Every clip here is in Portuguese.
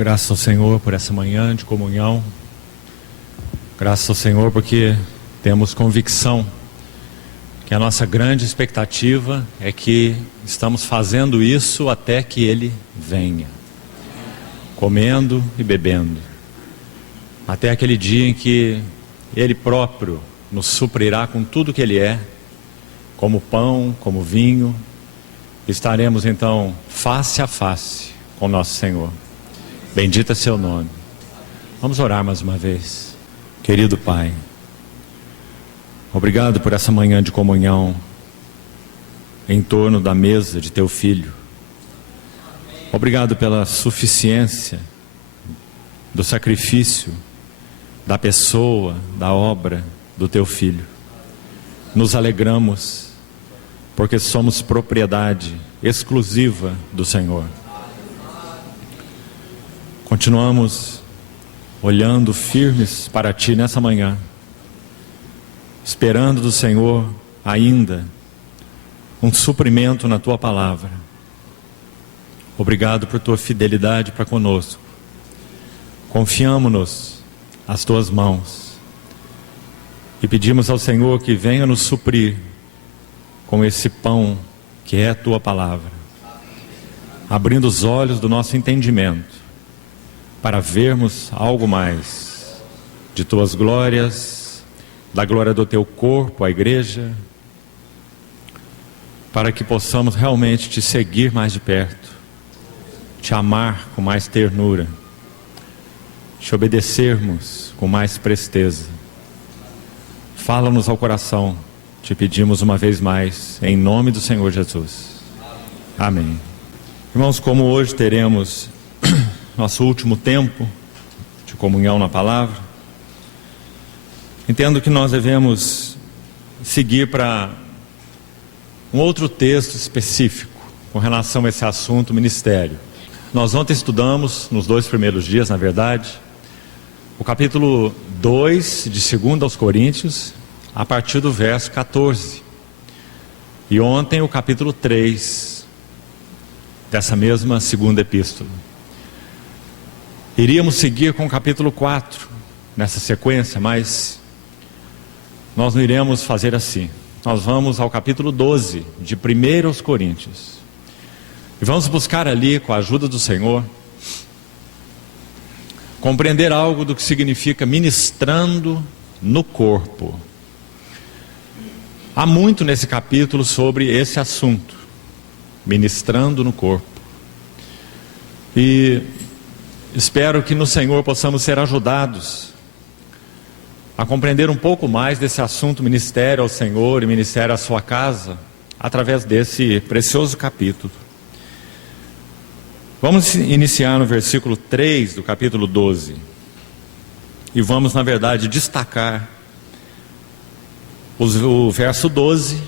Graças ao Senhor por essa manhã de comunhão. Graças ao Senhor porque temos convicção que a nossa grande expectativa é que estamos fazendo isso até que Ele venha, comendo e bebendo, até aquele dia em que Ele próprio nos suprirá com tudo que Ele é, como pão, como vinho. Estaremos então face a face com nosso Senhor. Bendito é seu nome. Vamos orar mais uma vez. Querido Pai, obrigado por essa manhã de comunhão em torno da mesa de teu Filho. Obrigado pela suficiência do sacrifício, da pessoa, da obra do teu Filho. Nos alegramos porque somos propriedade exclusiva do Senhor. Continuamos olhando firmes para Ti nessa manhã, esperando do Senhor ainda um suprimento na Tua palavra. Obrigado por Tua fidelidade para conosco. Confiamo-nos às Tuas mãos e pedimos ao Senhor que venha nos suprir com esse pão que é a Tua palavra, abrindo os olhos do nosso entendimento para vermos algo mais de Tuas glórias, da glória do Teu corpo, a igreja, para que possamos realmente Te seguir mais de perto, Te amar com mais ternura, Te obedecermos com mais presteza. Fala-nos ao coração, Te pedimos uma vez mais, em nome do Senhor Jesus. Amém. Irmãos, como hoje teremos nosso último tempo de comunhão na palavra, entendo que nós devemos seguir para um outro texto específico com relação a esse assunto, ministério. Nós ontem estudamos, nos 2 primeiros dias, na verdade, o capítulo 2 de 2 aos Coríntios, a partir do verso 14. E ontem o capítulo 3 dessa mesma segunda epístola. Iríamos seguir com o capítulo 4 nessa sequência, mas nós não iremos fazer assim. Nós vamos ao capítulo 12 de 1 aos Coríntios. E vamos buscar ali, com a ajuda do Senhor, compreender algo do que significa ministrando no corpo. Há muito nesse capítulo sobre esse assunto, ministrando no corpo. E espero que no Senhor possamos ser ajudados a compreender um pouco mais desse assunto, ministério ao Senhor e ministério à sua casa, através desse precioso capítulo. Vamos iniciar no versículo 3 do capítulo 12. E vamos, na verdade, destacar o verso 12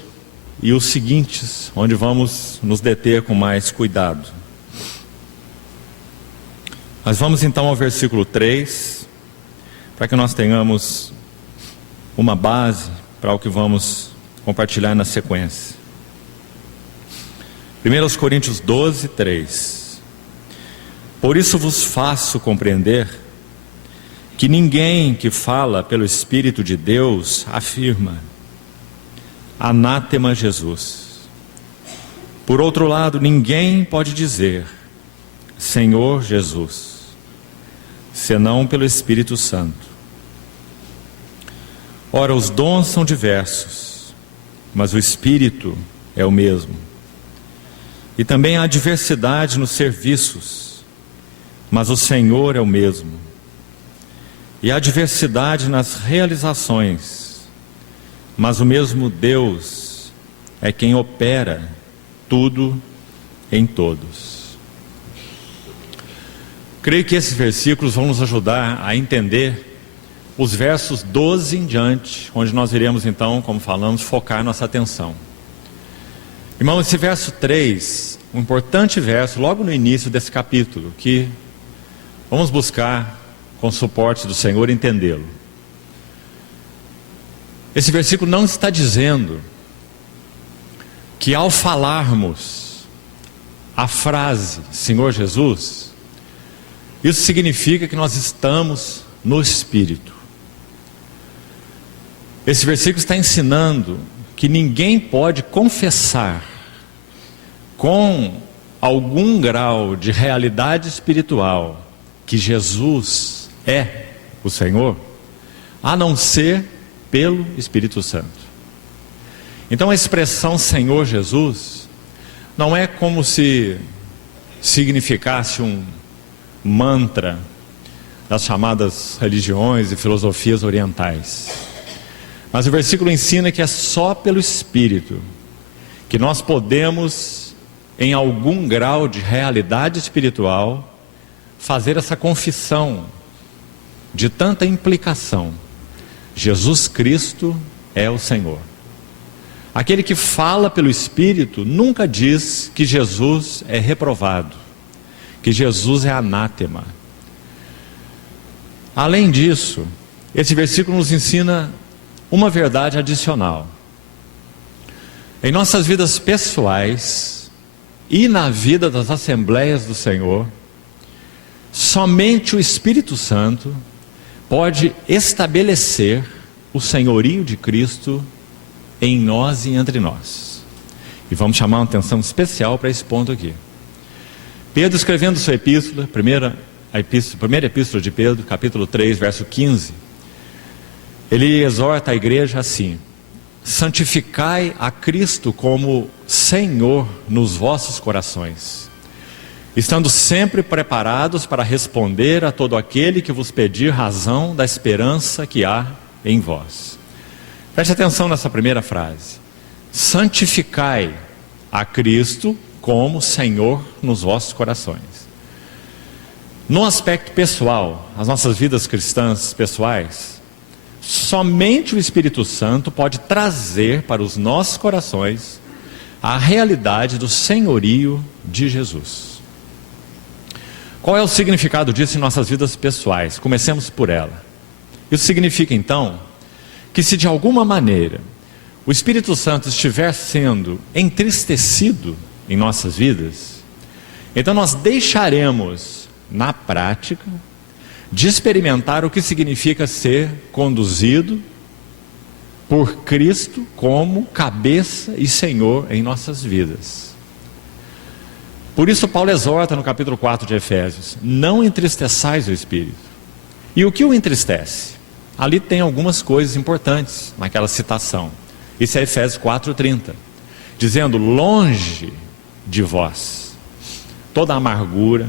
e os seguintes, onde vamos nos deter com mais cuidado. Mas vamos então ao versículo 3, para que nós tenhamos uma base para o que vamos compartilhar na sequência. 1 Coríntios 12, 3. Por isso vos faço compreender que ninguém que fala pelo Espírito de Deus afirma: anátema Jesus. Por outro lado, ninguém pode dizer Senhor Jesus, senão pelo Espírito Santo. Ora, os dons são diversos, mas o Espírito é o mesmo. E também há diversidade nos serviços, mas o Senhor é o mesmo. E há diversidade nas realizações, mas o mesmo Deus é quem opera tudo em todos. Creio que esses versículos vão nos ajudar a entender os versos 12 em diante, onde nós iremos então, como falamos, focar nossa atenção. Irmão, esse verso 3, um importante verso, logo no início desse capítulo, que vamos buscar, com o suporte do Senhor, entendê-lo. Esse versículo não está dizendo que ao falarmos a frase Senhor Jesus, Isso significa que nós estamos no Espírito. Esse versículo está ensinando que ninguém pode confessar com algum grau de realidade espiritual que Jesus é o Senhor, a não ser pelo Espírito Santo. Então a expressão Senhor Jesus não é como se significasse um mantra das chamadas religiões e filosofias orientais. Mas o versículo ensina que é só pelo Espírito que nós podemos, em algum grau de realidade espiritual, fazer essa confissão de tanta implicação. Jesus Cristo é o Senhor. Aquele que fala pelo Espírito nunca diz que Jesus é reprovado, que Jesus é anátema. Além disso, esse versículo nos ensina uma verdade adicional. Em nossas vidas pessoais e na vida das Assembleias do Senhor, somente o Espírito Santo pode estabelecer o senhorio de Cristo em nós e entre nós. E vamos chamar uma atenção especial para esse ponto aqui. Pedro, escrevendo sua epístola, primeira epístola de Pedro, capítulo 3, verso 15, ele exorta a igreja assim: santificai a Cristo como Senhor nos vossos corações, estando sempre preparados para responder a todo aquele que vos pedir razão da esperança que há em vós. Preste atenção nessa primeira frase: santificai a Cristo como Senhor nos vossos corações. No aspecto pessoal, as nossas vidas cristãs pessoais, somente o Espírito Santo pode trazer para os nossos corações a realidade do senhorio de Jesus. Qual é o significado disso em nossas vidas pessoais? Comecemos por ela. Isso significa então que se de alguma maneira o Espírito Santo estiver sendo entristecido em nossas vidas, então nós deixaremos na prática de experimentar o que significa ser conduzido por Cristo como cabeça e Senhor em nossas vidas. Por isso Paulo exorta no capítulo 4 de Efésios: não entristeçais o Espírito. E o que o entristece? Ali tem algumas coisas importantes naquela citação. Isso é Efésios 4:30, dizendo: longe de vós toda amargura.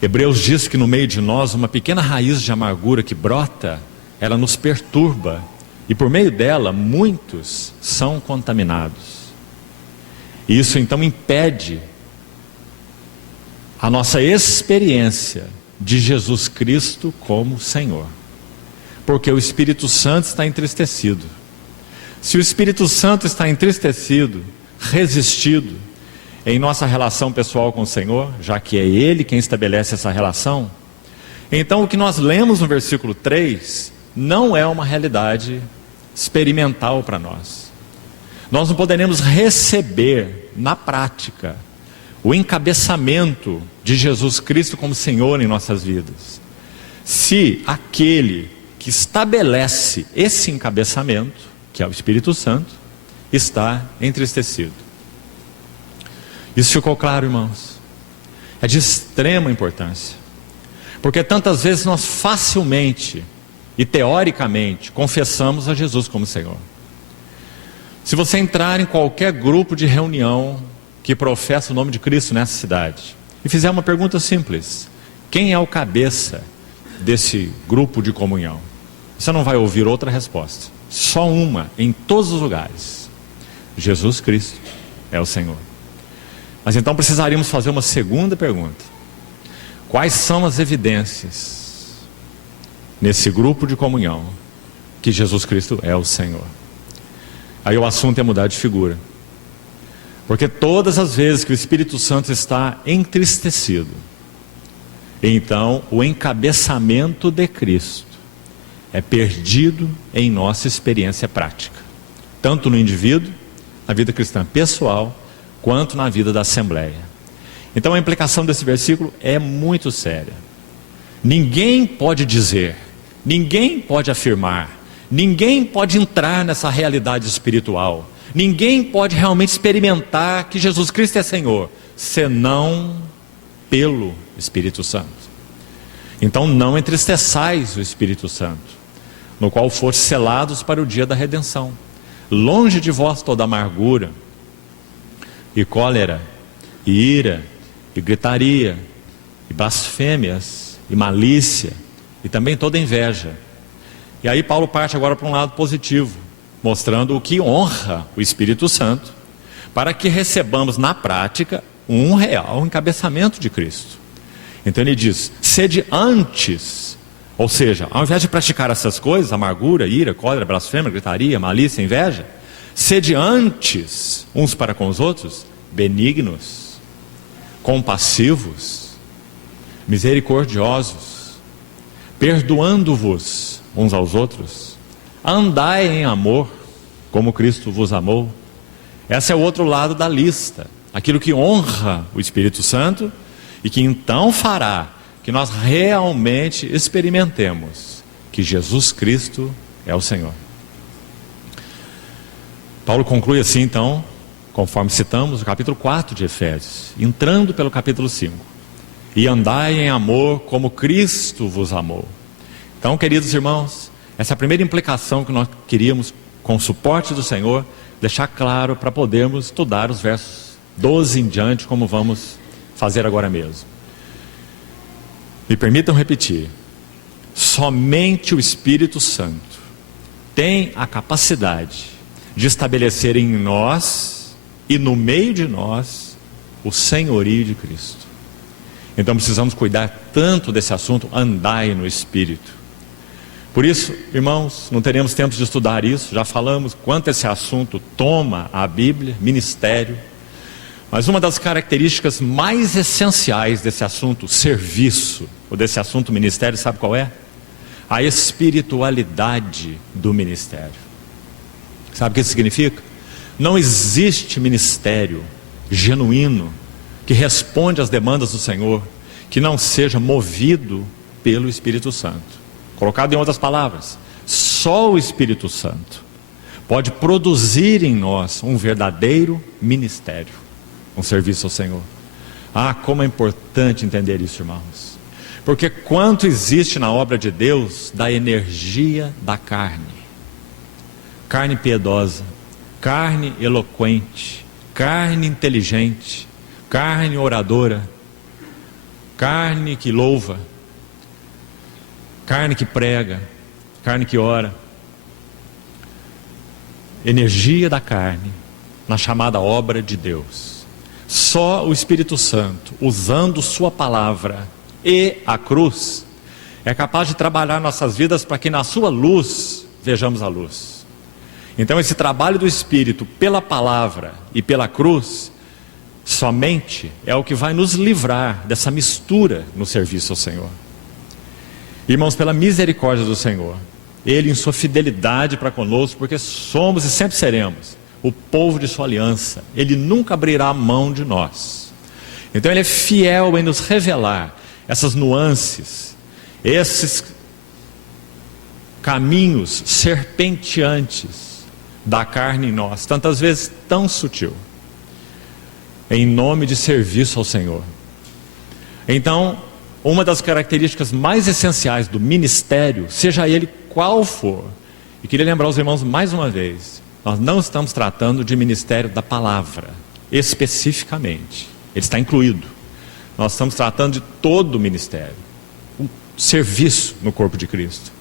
Hebreus diz que no meio de nós uma pequena raiz de amargura que brota, ela nos perturba, e por meio dela muitos são contaminados. E isso então impede a nossa experiência de Jesus Cristo como Senhor, porque o Espírito Santo está entristecido. Se o Espírito Santo está entristecido, resistido em nossa relação pessoal com o Senhor, já que é Ele quem estabelece essa relação, então o que nós lemos no versículo 3 não é uma realidade experimental para nós. Nós não poderemos receber na prática o encabeçamento de Jesus Cristo como Senhor em nossas vidas, se aquele que estabelece esse encabeçamento, que é o Espírito Santo, está entristecido. Isso ficou claro, irmãos? É de extrema importância, porque tantas vezes nós facilmente e teoricamente confessamos a Jesus como Senhor. Se você entrar em qualquer grupo de reunião que professa o nome de Cristo nessa cidade e fizer uma pergunta simples: quem é o cabeça desse grupo de comunhão? Você não vai ouvir outra resposta, só uma em todos os lugares: Jesus Cristo é o Senhor. Mas então precisaríamos fazer uma segunda pergunta: quais são as evidências nesse grupo de comunhão que Jesus Cristo é o Senhor? Aí o assunto é mudar de figura, porque todas as vezes que o Espírito Santo está entristecido, então o encabeçamento de Cristo é perdido em nossa experiência prática, tanto no indivíduo, na vida cristã pessoal, quanto na vida da Assembleia. Então a implicação desse versículo é muito séria. Ninguém pode dizer, ninguém pode afirmar, ninguém pode entrar nessa realidade espiritual, ninguém pode realmente experimentar que Jesus Cristo é Senhor, senão pelo Espírito Santo. Então não entristeçais o Espírito Santo, no qual foste selados para o dia da redenção. Longe de vós toda amargura, e cólera, e ira, e gritaria, e blasfêmias, e malícia, e também toda inveja. E aí Paulo parte agora para um lado positivo, mostrando o que honra o Espírito Santo, para que recebamos na prática um real encabeçamento de Cristo. Então ele diz, sede antes, ou seja, ao invés de praticar essas coisas, amargura, ira, cólera, blasfêmia, gritaria, malícia, inveja, sede antes uns para com os outros, benignos, compassivos, misericordiosos, perdoando-vos uns aos outros, andai em amor, como Cristo vos amou. Esse é o outro lado da lista, aquilo que honra o Espírito Santo e que então fará que nós realmente experimentemos que Jesus Cristo é o Senhor. Paulo conclui assim então, conforme citamos, o capítulo 4 de Efésios, entrando pelo capítulo 5. E andai em amor como Cristo vos amou. Então, queridos irmãos, essa é a primeira implicação que nós queríamos, com o suporte do Senhor, deixar claro para podermos estudar os versos 12 em diante, como vamos fazer agora mesmo. Me permitam repetir, somente o Espírito Santo tem a capacidade de estabelecer em nós e no meio de nós o senhorio de Cristo. Então precisamos cuidar tanto desse assunto, andai no Espírito. Por isso, irmãos, não teremos tempo de estudar isso, já falamos quanto esse assunto toma a Bíblia, ministério. Mas uma das características mais essenciais desse assunto serviço, ou desse assunto ministério, sabe qual é? A espiritualidade do ministério. Sabe o que isso significa? Não existe ministério genuíno que responde às demandas do Senhor que não seja movido pelo Espírito Santo. Colocado em outras palavras, só o Espírito Santo pode produzir em nós um verdadeiro ministério, um serviço ao Senhor. Ah, como é importante entender isso, irmãos. Porque quanto existe na obra de Deus da energia da carne. Carne piedosa, carne eloquente, carne inteligente, carne oradora, carne que louva, carne que prega, carne que ora. Energia da carne na chamada obra de Deus. Só o Espírito Santo, usando sua palavra e a cruz, é capaz de trabalhar nossas vidas para que na sua luz vejamos a luz. Então esse trabalho do Espírito pela palavra e pela cruz somente é o que vai nos livrar dessa mistura no serviço ao Senhor. Irmãos, pela misericórdia do Senhor, Ele em sua fidelidade para conosco, porque somos e sempre seremos o povo de sua aliança, Ele nunca abrirá a mão de nós. Então Ele é fiel em nos revelar essas nuances, esses caminhos serpenteantes da carne em nós, tantas vezes tão sutil, em nome de serviço ao Senhor. Então, uma das características mais essenciais do ministério, seja ele qual for, e queria lembrar os irmãos mais uma vez, nós não estamos tratando de ministério da palavra, especificamente, ele está incluído. Nós estamos tratando de todo o ministério, o serviço no corpo de Cristo.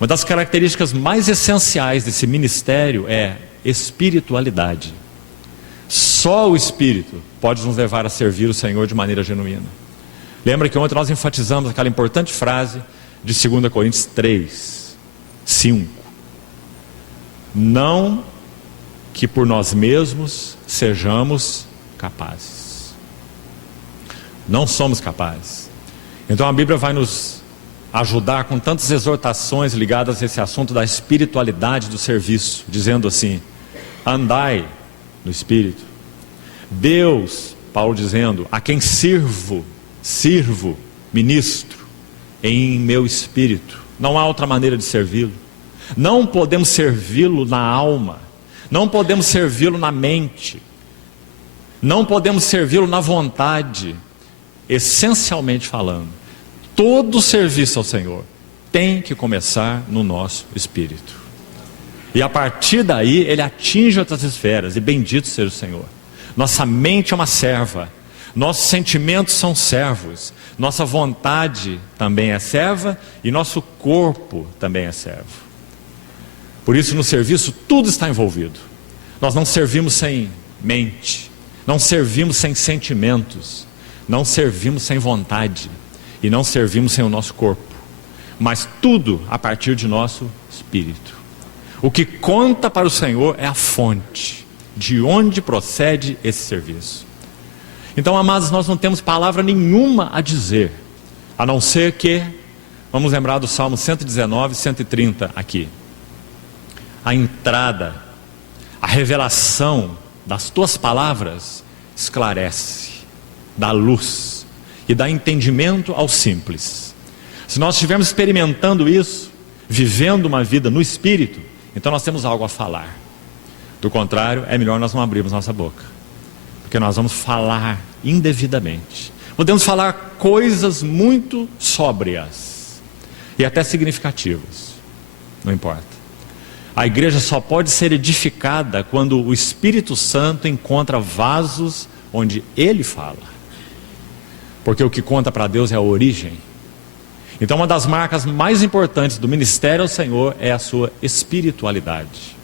Uma das características mais essenciais desse ministério é espiritualidade. Só o Espírito pode nos levar a servir o Senhor de maneira genuína. Lembra que ontem nós enfatizamos aquela importante frase de 2 Coríntios 3, 5. Não que por nós mesmos sejamos capazes. Não somos capazes. Então a Bíblia vai nos ajudar com tantas exortações ligadas a esse assunto da espiritualidade do serviço, dizendo assim: andai no Espírito. Deus Paulo dizendo: a quem sirvo, ministro, em meu espírito. Não há outra maneira de servi-lo. Não podemos servi-lo na alma, não podemos servi-lo na mente, não podemos servi-lo na vontade. Essencialmente falando, todo serviço ao Senhor tem que começar no nosso espírito. E a partir daí ele atinge outras esferas, e bendito seja o Senhor. Nossa mente é uma serva, nossos sentimentos são servos, nossa vontade também é serva e nosso corpo também é servo. Por isso, no serviço tudo está envolvido. Nós não servimos sem mente, não servimos sem sentimentos, não servimos sem vontade e não servimos sem o nosso corpo, mas tudo a partir de nosso espírito. O que conta para o Senhor é a fonte, de onde procede esse serviço. Então, amados, nós não temos palavra nenhuma a dizer, a não ser que, vamos lembrar do Salmo 119, 130 aqui. A entrada, a revelação das tuas palavras esclarece, dá luz e dá entendimento ao simples. Se nós estivermos experimentando isso, vivendo uma vida no Espírito, então nós temos algo a falar. Do contrário, é melhor nós não abrirmos nossa boca, porque nós vamos falar indevidamente. Podemos falar coisas muito sóbrias e até significativas, não importa. A igreja só pode ser edificada quando o Espírito Santo encontra vasos onde Ele fala, porque o que conta para Deus é a origem. Então, uma das marcas mais importantes do ministério ao Senhor é a sua espiritualidade.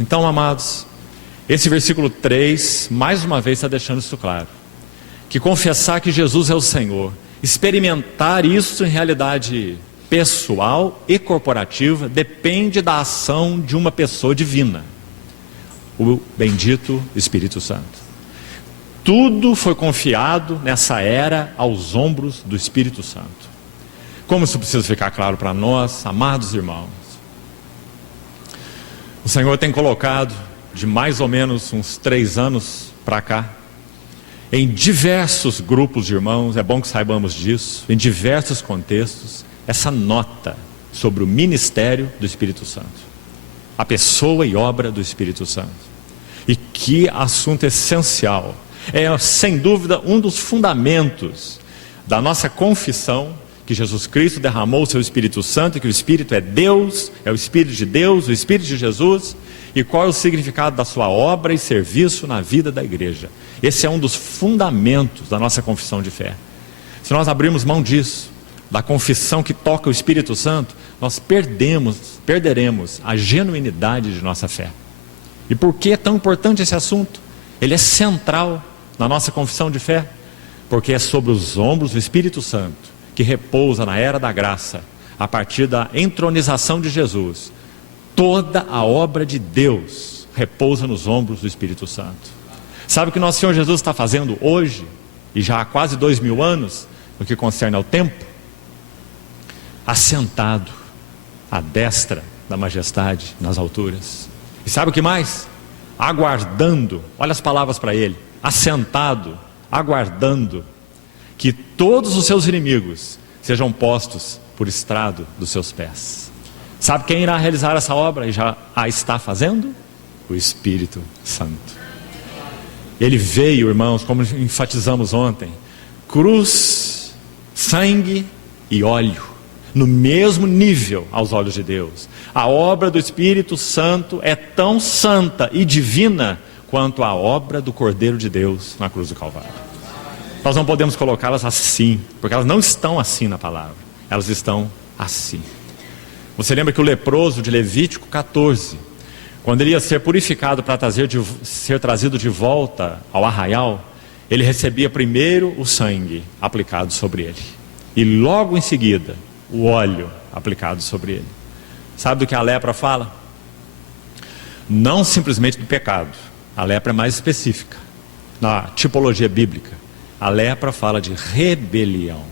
Então, amados, esse versículo 3, mais uma vez está deixando isso claro, que confessar que Jesus é o Senhor, experimentar isso em realidade pessoal e corporativa, depende da ação de uma pessoa divina, o bendito Espírito Santo. Tudo foi confiado nessa era aos ombros do Espírito Santo. Como isso precisa ficar claro para nós, amados irmãos? O Senhor tem colocado, de mais ou menos uns 3 anos para cá, em diversos grupos de irmãos, é bom que saibamos disso, em diversos contextos, essa nota sobre o ministério do Espírito Santo, a pessoa e obra do Espírito Santo. E que assunto essencial, é sem dúvida um dos fundamentos da nossa confissão, que Jesus Cristo derramou o seu Espírito Santo, e que o Espírito é Deus, é o Espírito de Deus, o Espírito de Jesus, e qual é o significado da sua obra e serviço na vida da igreja. Esse é um dos fundamentos da nossa confissão de fé. Se nós abrirmos mão disso, da confissão que toca o Espírito Santo, nós perderemos a genuinidade de nossa fé. E por que é tão importante esse assunto? Ele é central na nossa confissão de fé, porque é sobre os ombros do Espírito Santo, que repousa na era da graça, a partir da entronização de Jesus. Toda a obra de Deus repousa nos ombros do Espírito Santo. Sabe o que nosso Senhor Jesus está fazendo hoje, e já há quase 2000 anos, no que concerne ao tempo? Assentado à destra da majestade nas alturas. E sabe o que mais? Aguardando, olha as palavras para ele, assentado, aguardando que todos os seus inimigos sejam postos por estrado dos seus pés. Sabe quem irá realizar essa obra e já a está fazendo? O Espírito Santo. Ele veio, irmãos, como enfatizamos ontem, cruz, sangue e óleo, no mesmo nível aos olhos de Deus. A obra do Espírito Santo é tão santa e divina quanto a obra do Cordeiro de Deus na cruz do Calvário. Nós não podemos colocá-las assim, porque elas não estão assim na palavra, elas estão assim. Você lembra que o leproso de Levítico 14, quando ele ia ser purificado para ser trazido de volta ao arraial, ele recebia primeiro o sangue aplicado sobre ele, e logo em seguida o óleo aplicado sobre ele. Sabe do que a lepra fala? Não simplesmente do pecado. A lepra é mais específica. Na tipologia bíblica, a lepra fala de rebelião.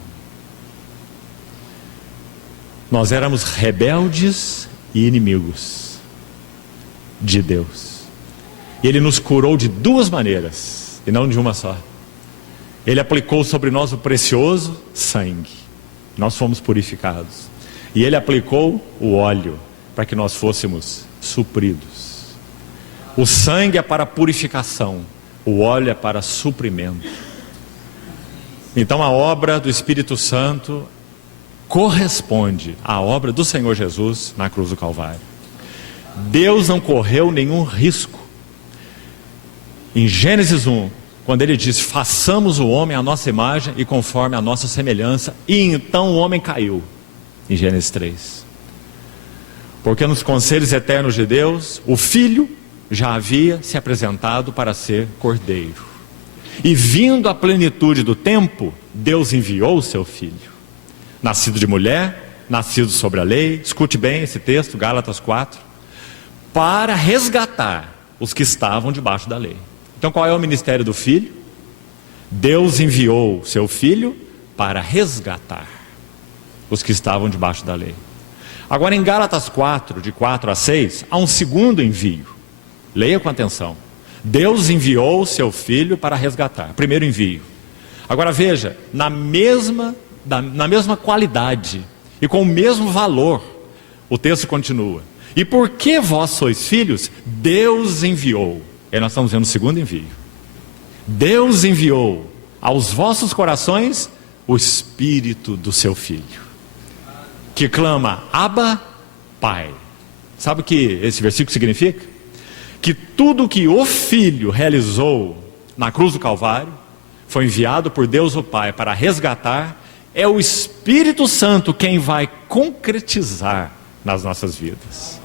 Nós éramos rebeldes e inimigos de Deus. E Ele nos curou de 2 maneiras. e não de uma só. Ele aplicou sobre nós o precioso sangue. Nós fomos purificados. E Ele aplicou o óleo para que nós fôssemos supridos. O sangue é para purificação, o óleo é para suprimento. Então a obra do Espírito Santo corresponde à obra do Senhor Jesus na cruz do Calvário. Deus não correu nenhum risco. Em Gênesis 1, quando Ele diz: façamos o homem à nossa imagem e conforme a nossa semelhança, e então o homem caiu. Em Gênesis 3. Porque nos conselhos eternos de Deus, o Filho já havia se apresentado para ser Cordeiro. E vindo a plenitude do tempo, Deus enviou o seu Filho. Nascido de mulher, nascido sobre a lei, escute bem esse texto, Gálatas 4, para resgatar os que estavam debaixo da lei. Então qual é o ministério do Filho? Deus enviou o seu Filho para resgatar os que estavam debaixo da lei. Agora em Gálatas 4, de 4 a 6, há um segundo envio. Leia com atenção. Deus enviou o seu Filho para resgatar. Primeiro envio. Agora veja, na mesma qualidade e com o mesmo valor, o texto continua. E porque vós sois filhos, Deus enviou. E nós estamos vendo o segundo envio. Deus enviou aos vossos corações o Espírito do seu Filho, que clama: Abba, Pai. Sabe o que esse versículo significa? Que tudo que o Filho realizou na cruz do Calvário foi enviado por Deus o Pai para resgatar. É o Espírito Santo quem vai concretizar nas nossas vidas.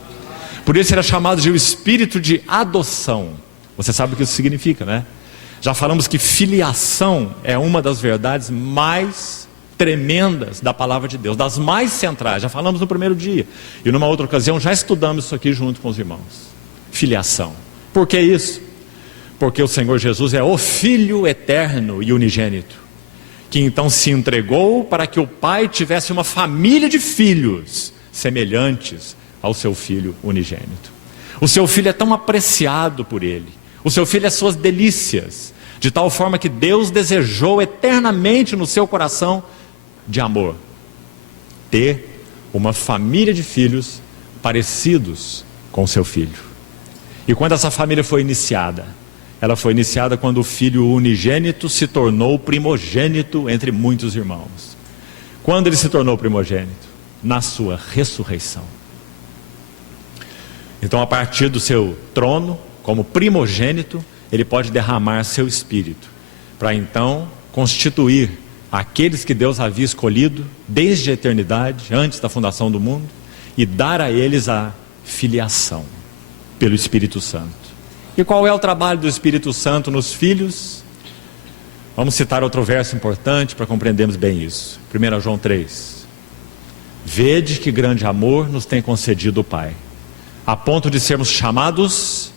Por isso ele é chamado de o Espírito de adoção. Você sabe o que isso significa, né? Já falamos que filiação é uma das verdades mais tremendas da palavra de Deus, das mais centrais. Já falamos no primeiro dia. E numa outra ocasião já estudamos isso aqui junto com os irmãos. Filiação. Por que isso? Porque o Senhor Jesus é o Filho eterno e unigênito, que então se entregou para que o Pai tivesse uma família de filhos semelhantes ao seu Filho unigênito. O seu Filho é tão apreciado por Ele. O seu Filho é suas delícias, de tal forma que Deus desejou eternamente no seu coração de amor ter uma família de filhos parecidos com o seu Filho. E quando essa família foi iniciada, ela foi iniciada quando o Filho unigênito se tornou primogênito entre muitos irmãos. Quando ele se tornou primogênito? Na sua ressurreição. Então, a partir do seu trono, como primogênito, ele pode derramar seu Espírito, para então constituir aqueles que Deus havia escolhido desde a eternidade, antes da fundação do mundo, e dar a eles a filiação pelo Espírito Santo. E qual é o trabalho do Espírito Santo nos filhos? Vamos citar outro verso importante para compreendermos bem isso. 1 João 3. Vede que grande amor nos tem concedido o Pai, a ponto de sermos chamados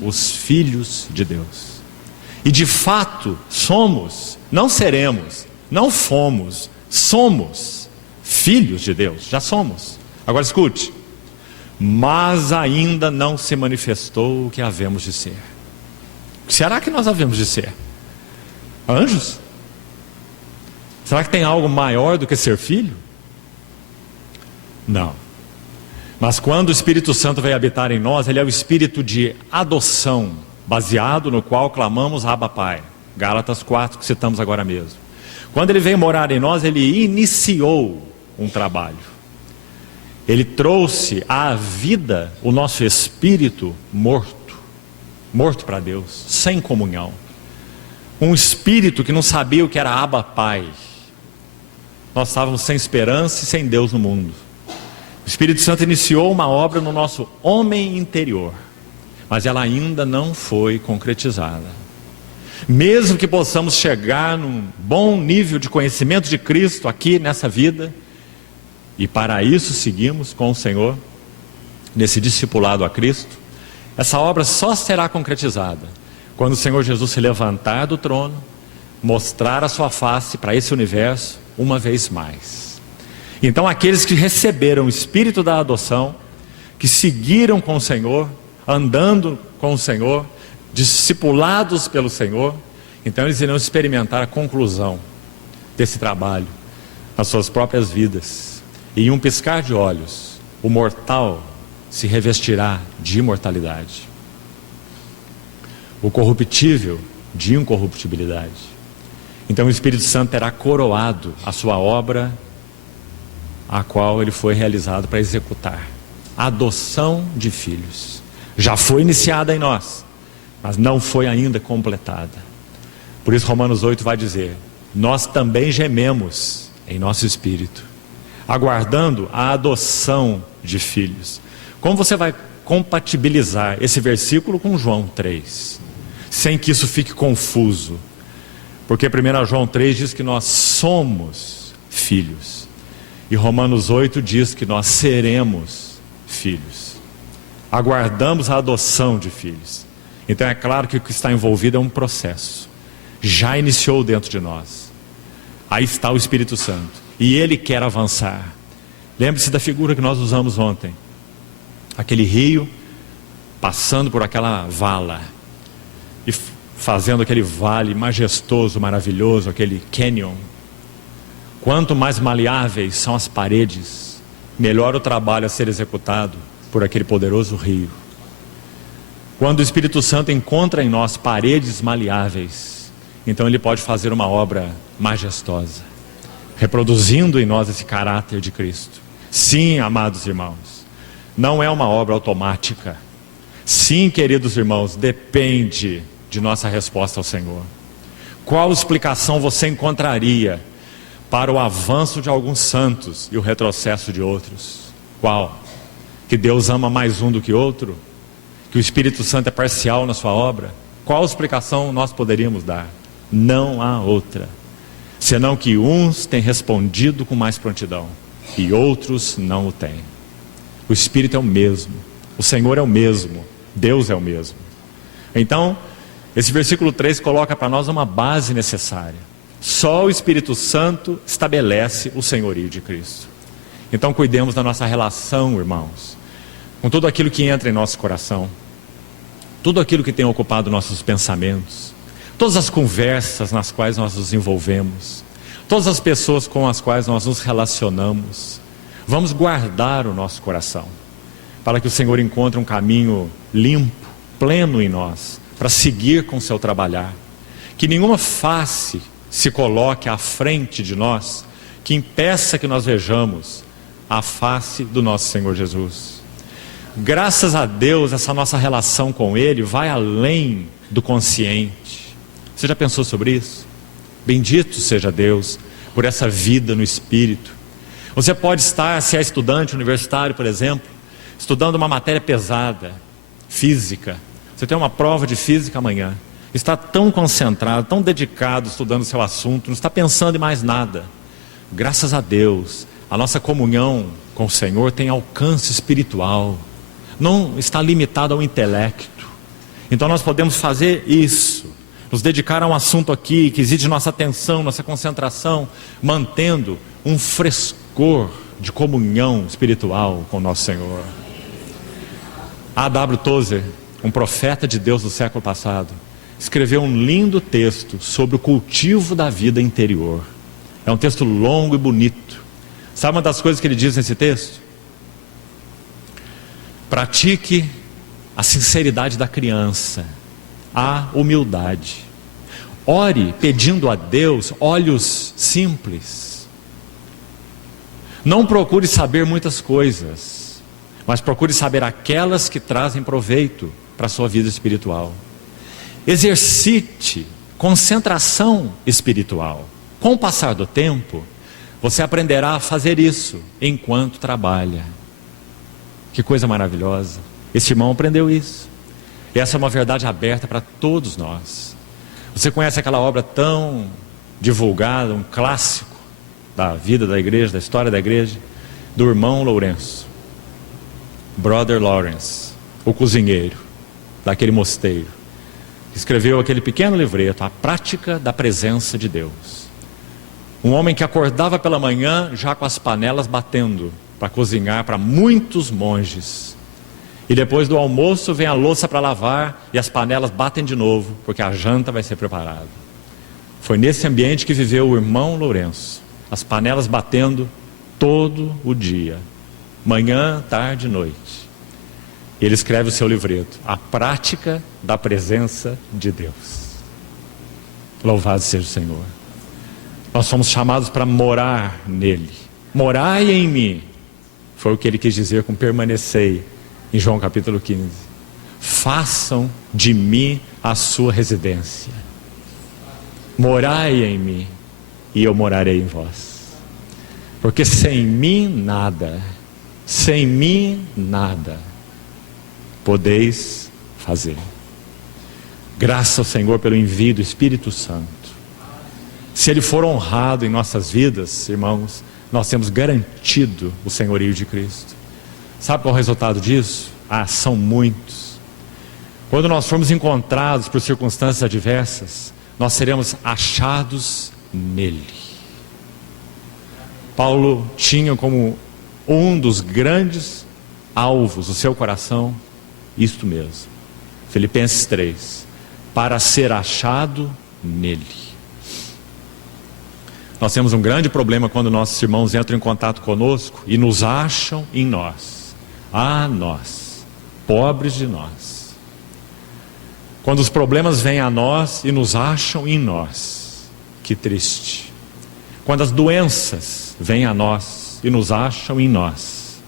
os filhos de Deus. E de fato somos, não seremos, não fomos, somos filhos de Deus, já somos. Agora escute: mas ainda não se manifestou o que havemos de ser. O que será que nós havemos de ser? Anjos? Será que tem algo maior do que ser filho? Não. Mas quando o Espírito Santo veio habitar em nós, ele é o Espírito de adoção, baseado no qual clamamos Abba Pai. Gálatas 4, que citamos agora mesmo. Quando ele veio morar em nós, ele iniciou um trabalho. Ele trouxe à vida o nosso espírito morto para Deus, sem comunhão. Um espírito que não sabia o que era Abba Pai. Nós estávamos sem esperança e sem Deus no mundo. O Espírito Santo iniciou uma obra no nosso homem interior, mas ela ainda não foi concretizada. Mesmo que possamos chegar num bom nível de conhecimento de Cristo aqui nessa vida, e para isso seguimos com o Senhor, nesse discipulado a Cristo, essa obra só será concretizada quando o Senhor Jesus se levantar do trono, mostrar a sua face para esse universo uma vez mais. Então aqueles que receberam o Espírito da adoção, que seguiram com o Senhor, andando com o Senhor, discipulados pelo Senhor, Então eles irão experimentar a conclusão desse trabalho nas suas próprias vidas. E em um piscar de olhos, o mortal se revestirá de imortalidade. O corruptível de incorruptibilidade. Então o Espírito Santo terá coroado a sua obra, a qual ele foi realizado para executar. A adoção de filhos. Já foi iniciada em nós, mas não foi ainda completada. Por isso Romanos 8 vai dizer: nós também gememos em nosso espírito, aguardando a adoção de filhos. Como você vai compatibilizar esse versículo com João 3, sem que isso fique confuso? Porque 1 João 3 diz que nós somos filhos, e Romanos 8 diz que nós seremos filhos. Aguardamos a adoção de filhos. Então é claro que o que está envolvido é um processo. Já iniciou dentro de nós. Aí está o Espírito Santo, e Ele quer avançar. Lembre-se da figura que nós usamos ontem. Aquele rio passando por aquela vala e fazendo aquele vale majestoso, maravilhoso, aquele canyon. Quanto mais maleáveis são as paredes, melhor o trabalho a ser executado por aquele poderoso rio. Quando o Espírito Santo encontra em nós paredes maleáveis, então ele pode fazer uma obra majestosa, reproduzindo em nós esse caráter de Cristo. Sim, amados irmãos, não é uma obra automática. Sim, queridos irmãos, depende de nossa resposta ao Senhor. Qual explicação você encontraria para o avanço de alguns santos e o retrocesso de outros? Qual? Que Deus ama mais um do que outro? Que o Espírito Santo é parcial na sua obra? Qual explicação nós poderíamos dar? Não há outra, senão que uns têm respondido com mais prontidão e outros não o têm. O Espírito é o mesmo, o Senhor é o mesmo, Deus é o mesmo. Então, esse versículo 3 coloca para nós uma base necessária. Só o Espírito Santo estabelece o senhorio de Cristo. Então cuidemos da nossa relação, irmãos, com tudo aquilo que entra em nosso coração, tudo aquilo que tem ocupado nossos pensamentos, todas as conversas nas quais nós nos envolvemos, todas as pessoas com as quais nós nos relacionamos. Vamos guardar o nosso coração, para que o Senhor encontre um caminho limpo, pleno em nós, para seguir com o seu trabalhar. Que nenhuma face se coloque à frente de nós, que impeça que nós vejamos a face do nosso Senhor Jesus. Graças a Deus, essa nossa relação com Ele vai além do consciente. Você já pensou sobre isso? Bendito seja Deus por essa vida no Espírito. Você pode estar, se é estudante universitário, por exemplo, estudando uma matéria pesada, física. Você tem uma prova de física amanhã. Está tão concentrado, tão dedicado estudando o seu assunto, não está pensando em mais nada. Graças a Deus, a nossa comunhão com o Senhor tem alcance espiritual. Não está limitado ao intelecto. Então nós podemos fazer isso, nos dedicar a um assunto aqui que exige nossa atenção, nossa concentração, mantendo um frescor de comunhão espiritual com o nosso Senhor. A.W. Tozer, um profeta de Deus do século passado, escreveu um lindo texto sobre o cultivo da vida interior. É um texto longo e bonito. Sabe uma das coisas que ele diz nesse texto? Pratique a sinceridade da criança, a humildade. Ore pedindo a Deus olhos simples. Não procure saber muitas coisas, mas procure saber aquelas que trazem proveito para a sua vida espiritual. Exercite concentração espiritual. Com o passar do tempo, você aprenderá a fazer isso enquanto trabalha. Que coisa maravilhosa. Esse irmão aprendeu isso. Essa é uma verdade aberta para todos nós. Você conhece aquela obra tão divulgada, um clássico da vida da igreja, da história da igreja, do irmão Lourenço, Brother Lawrence, o cozinheiro daquele mosteiro, que escreveu aquele pequeno livreto, A Prática da Presença de Deus. Um homem que acordava pela manhã já com as panelas batendo para cozinhar para muitos monges. E depois do almoço vem a louça para lavar e as panelas batem de novo, porque a janta vai ser preparada. Foi nesse ambiente que viveu o irmão Lourenço, as panelas batendo todo o dia, manhã, tarde e noite. Ele escreve o seu livreto, A Prática da Presença de Deus. Louvado seja o Senhor. Nós somos chamados para morar nele. Morai em mim. Foi o que ele quis dizer com permanecei, em João capítulo 15. Façam de mim a sua residência. Morai em mim e eu morarei em vós. Porque sem mim nada podeis fazer. Graças ao Senhor pelo envio do Espírito Santo. Se Ele for honrado em nossas vidas, irmãos, nós temos garantido o senhorio de Cristo. Sabe qual é o resultado disso? São muitos. Quando nós formos encontrados por circunstâncias adversas, nós seremos achados nele. Paulo tinha como um dos grandes alvos do seu coração isto mesmo. Filipenses 3, para ser achado nele. Nós temos um grande problema quando nossos irmãos entram em contato conosco e nos acham em nós. Nós, pobres de nós. Quando os problemas vêm a nós e nos acham em nós. Que triste. Quando as doenças vêm a nós e nos acham em nós.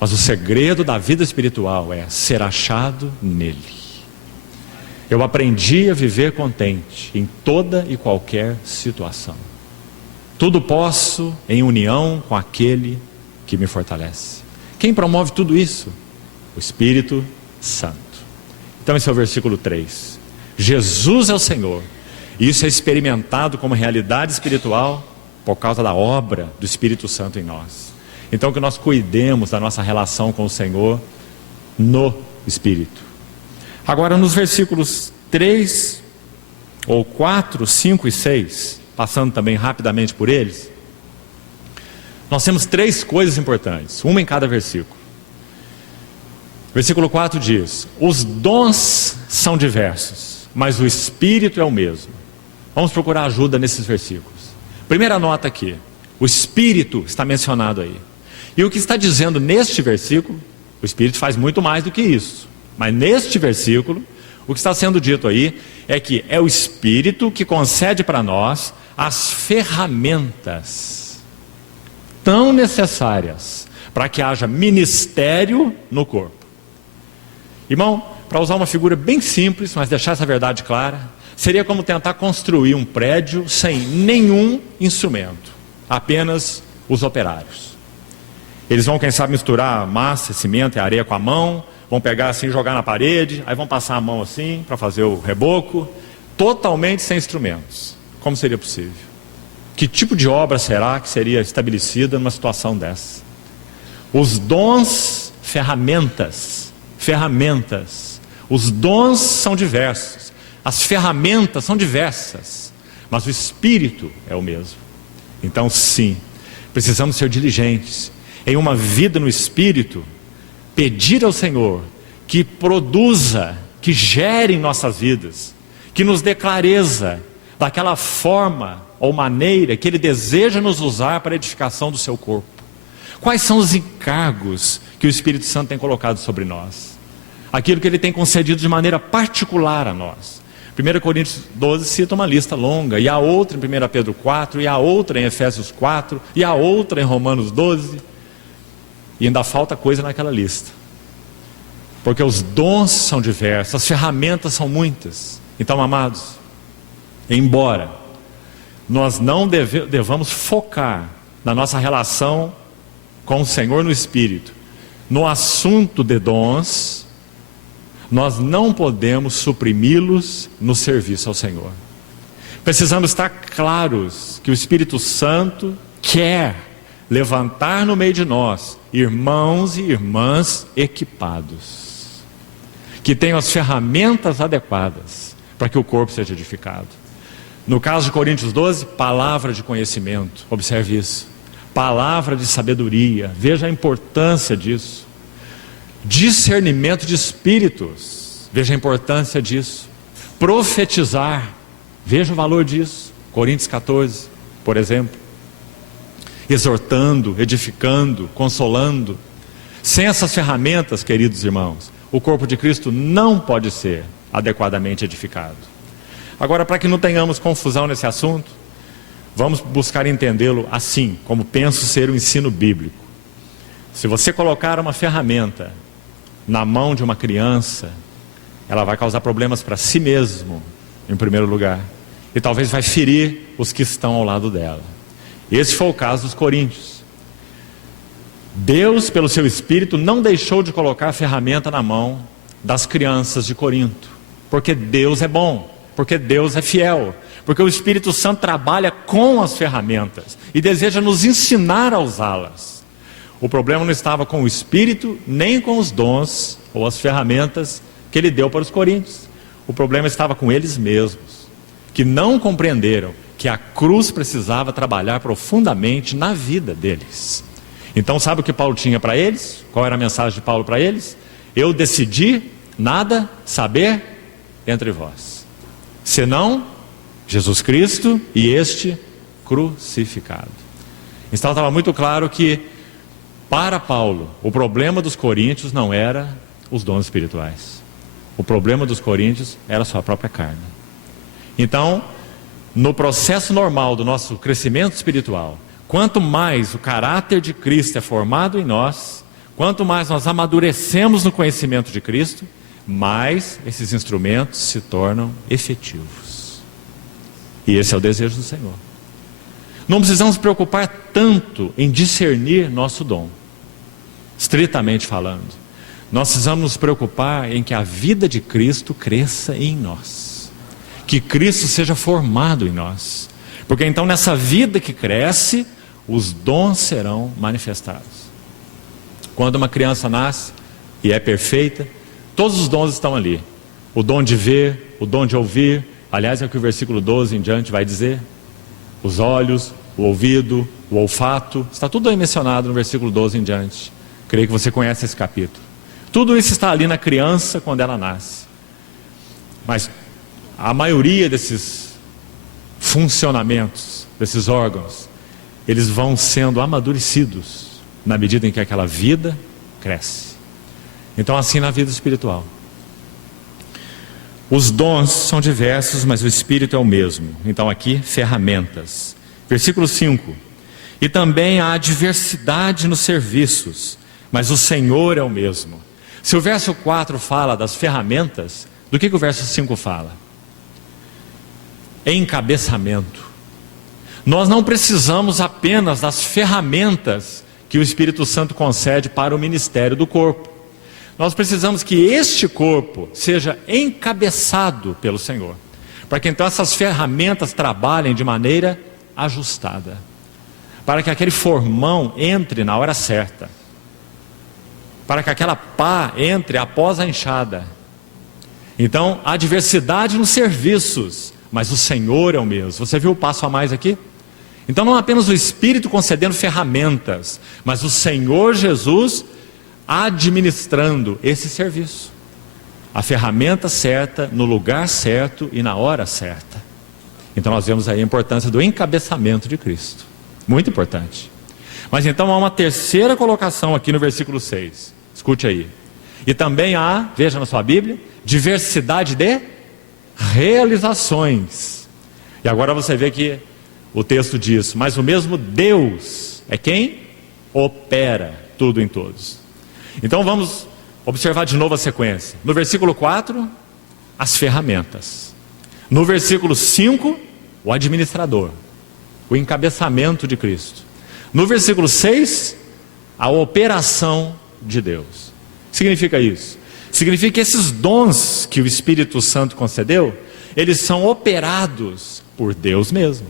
Mas o segredo da vida espiritual é ser achado nele. Eu aprendi a viver contente em toda e qualquer situação. Tudo posso em união com aquele que me fortalece. Quem promove tudo isso? O Espírito Santo. Então esse é o versículo 3. Jesus é o Senhor. E isso é experimentado como realidade espiritual por causa da obra do Espírito Santo em nós. Então que nós cuidemos da nossa relação com o Senhor no Espírito. Agora nos versículos 3 ou 4, 5 e 6, passando também rapidamente por eles, nós temos 3 coisas importantes, uma em cada versículo. Versículo 4 diz: os dons são diversos, mas o Espírito é o mesmo. Vamos procurar ajuda nesses versículos. Primeira nota aqui, o Espírito está mencionado aí. E o que está dizendo neste versículo, o Espírito faz muito mais do que isso. Mas neste versículo, o que está sendo dito aí é que é o Espírito que concede para nós as ferramentas tão necessárias para que haja ministério no corpo. Irmão, para usar uma figura bem simples, mas deixar essa verdade clara, seria como tentar construir um prédio sem nenhum instrumento, apenas os operários. Eles vão, quem sabe, misturar massa, cimento e areia com a mão, vão pegar assim, jogar na parede, aí vão passar a mão assim para fazer o reboco, totalmente sem instrumentos. Como seria possível? Que tipo de obra será que seria estabelecida numa situação dessa? Os dons, ferramentas. Os dons são diversos, as ferramentas são diversas, mas o Espírito é o mesmo. Então sim, precisamos ser diligentes em uma vida no Espírito, pedir ao Senhor que produza, que gere em nossas vidas, que nos dê clareza daquela forma ou maneira que Ele deseja nos usar para a edificação do seu corpo. Quais são os encargos que o Espírito Santo tem colocado sobre nós? Aquilo que Ele tem concedido de maneira particular a nós. 1 Coríntios 12 cita uma lista longa, e há outra em 1 Pedro 4, e há outra em Efésios 4, e há outra em Romanos 12, e ainda falta coisa naquela lista. Porque os dons são diversos, as ferramentas são muitas. Então, amados, embora nós não devamos focar na nossa relação com o Senhor no Espírito, no assunto de dons, nós não podemos suprimi-los no serviço ao Senhor. Precisamos estar claros que o Espírito Santo quer levantar no meio de nós irmãos e irmãs equipados, que tenham as ferramentas adequadas para que o corpo seja edificado. No caso de Coríntios 12, palavra de conhecimento, observe isso. Palavra de sabedoria, veja a importância disso. Discernimento de espíritos, veja a importância disso. Profetizar, veja o valor disso. Coríntios 14, por exemplo. Exortando, edificando, consolando. Sem essas ferramentas, queridos irmãos, o corpo de Cristo não pode ser adequadamente edificado. Agora, para que não tenhamos confusão nesse assunto, vamos buscar entendê-lo assim, como penso ser o ensino bíblico. Se você colocar uma ferramenta na mão de uma criança, ela vai causar problemas para si mesmo, em primeiro lugar, e talvez vai ferir os que estão ao lado dela. Esse foi o caso dos coríntios. Deus, pelo seu Espírito, não deixou de colocar a ferramenta na mão das crianças de Corinto, porque Deus é bom, porque Deus é fiel, porque o Espírito Santo trabalha com as ferramentas e deseja nos ensinar a usá-las. O problema não estava com o Espírito, nem com os dons ou as ferramentas que ele deu para os coríntios. O problema estava com eles mesmos, que não compreenderam que a cruz precisava trabalhar profundamente na vida deles. Então, sabe o que Paulo tinha para eles? Qual era a mensagem de Paulo para eles? Eu decidi nada saber entre vós, senão Jesus Cristo e este crucificado. Então estava muito claro que, para Paulo, o problema dos coríntios não era os dons espirituais. O problema dos coríntios era a sua própria carne. Então, no processo normal do nosso crescimento espiritual, quanto mais o caráter de Cristo é formado em nós, quanto mais nós amadurecemos no conhecimento de Cristo, mais esses instrumentos se tornam efetivos. E esse é o desejo do Senhor. Não precisamos nos preocupar tanto em discernir nosso dom, estritamente falando. Nós precisamos nos preocupar em que a vida de Cristo cresça em nós, que Cristo seja formado em nós, porque então nessa vida que cresce, os dons serão manifestados. Quando uma criança nasce e é perfeita, todos os dons estão ali. O dom de ver, o dom de ouvir, aliás é o que o versículo 12 em diante vai dizer. Os olhos, o ouvido, o olfato, está tudo aí mencionado no versículo 12 em diante. Creio que você conhece esse capítulo. Tudo isso está ali na criança quando ela nasce. Mas a maioria desses funcionamentos, desses órgãos, eles vão sendo amadurecidos na medida em que aquela vida cresce. Então, assim na vida espiritual. Os dons são diversos, mas o Espírito é o mesmo. Então aqui, ferramentas. Versículo 5. E também há diversidade nos serviços, mas o Senhor é o mesmo. Se o verso 4 fala das ferramentas, do que o verso 5 fala? Encabeçamento. Nós não precisamos apenas das ferramentas que o Espírito Santo concede para o ministério do corpo. Nós precisamos que este corpo seja encabeçado pelo Senhor, para que então essas ferramentas trabalhem de maneira ajustada, para que aquele formão entre na hora certa, para que aquela pá entre após a enxada. Então, há diversidade nos serviços, mas o Senhor é o mesmo. Você viu o passo a mais aqui? Então não apenas o Espírito concedendo ferramentas, mas o Senhor Jesus administrando esse serviço. A ferramenta certa, no lugar certo e na hora certa. Então nós vemos aí a importância do encabeçamento de Cristo. Muito importante. Mas então há uma terceira colocação aqui no versículo 6. Escute aí. E também há, veja na sua Bíblia, diversidade de realizações. E agora você vê que o texto diz, mas o mesmo Deus é quem opera tudo em todos. Então vamos observar de novo a sequência. No versículo 4, as ferramentas. No versículo 5, o administrador, o encabeçamento de Cristo. No versículo 6, a operação de Deus. Significa isso? Significa que esses dons que o Espírito Santo concedeu, eles são operados por Deus mesmo.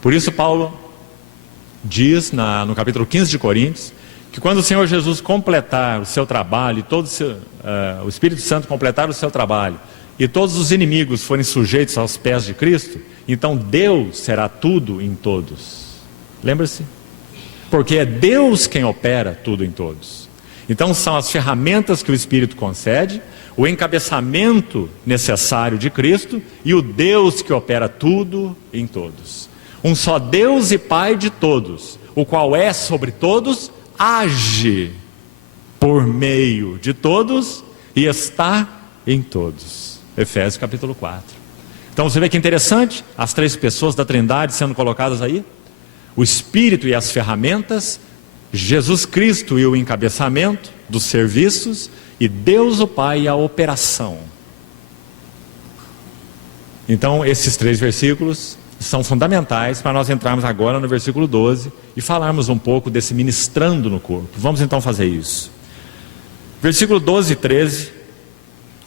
Por isso Paulo diz no capítulo 15 de Coríntios, que quando o Senhor Jesus completar o seu trabalho, o Espírito Santo completar o seu trabalho, e todos os inimigos forem sujeitos aos pés de Cristo, então Deus será tudo em todos. Lembra-se? Porque é Deus quem opera tudo em todos. Então são as ferramentas que o Espírito concede, o encabeçamento necessário de Cristo e o Deus que opera tudo em todos. Um só Deus e Pai de todos, o qual é sobre todos, age por meio de todos e está em todos. Efésios capítulo 4. Então você vê que interessante, as três pessoas da Trindade sendo colocadas aí, o Espírito e as ferramentas, Jesus Cristo e o encabeçamento dos serviços, e Deus o Pai e a operação. Então esses três versículos são fundamentais para nós entrarmos agora no versículo 12 e falarmos um pouco desse ministrando no corpo. Vamos então fazer isso. Versículo 12 e 13,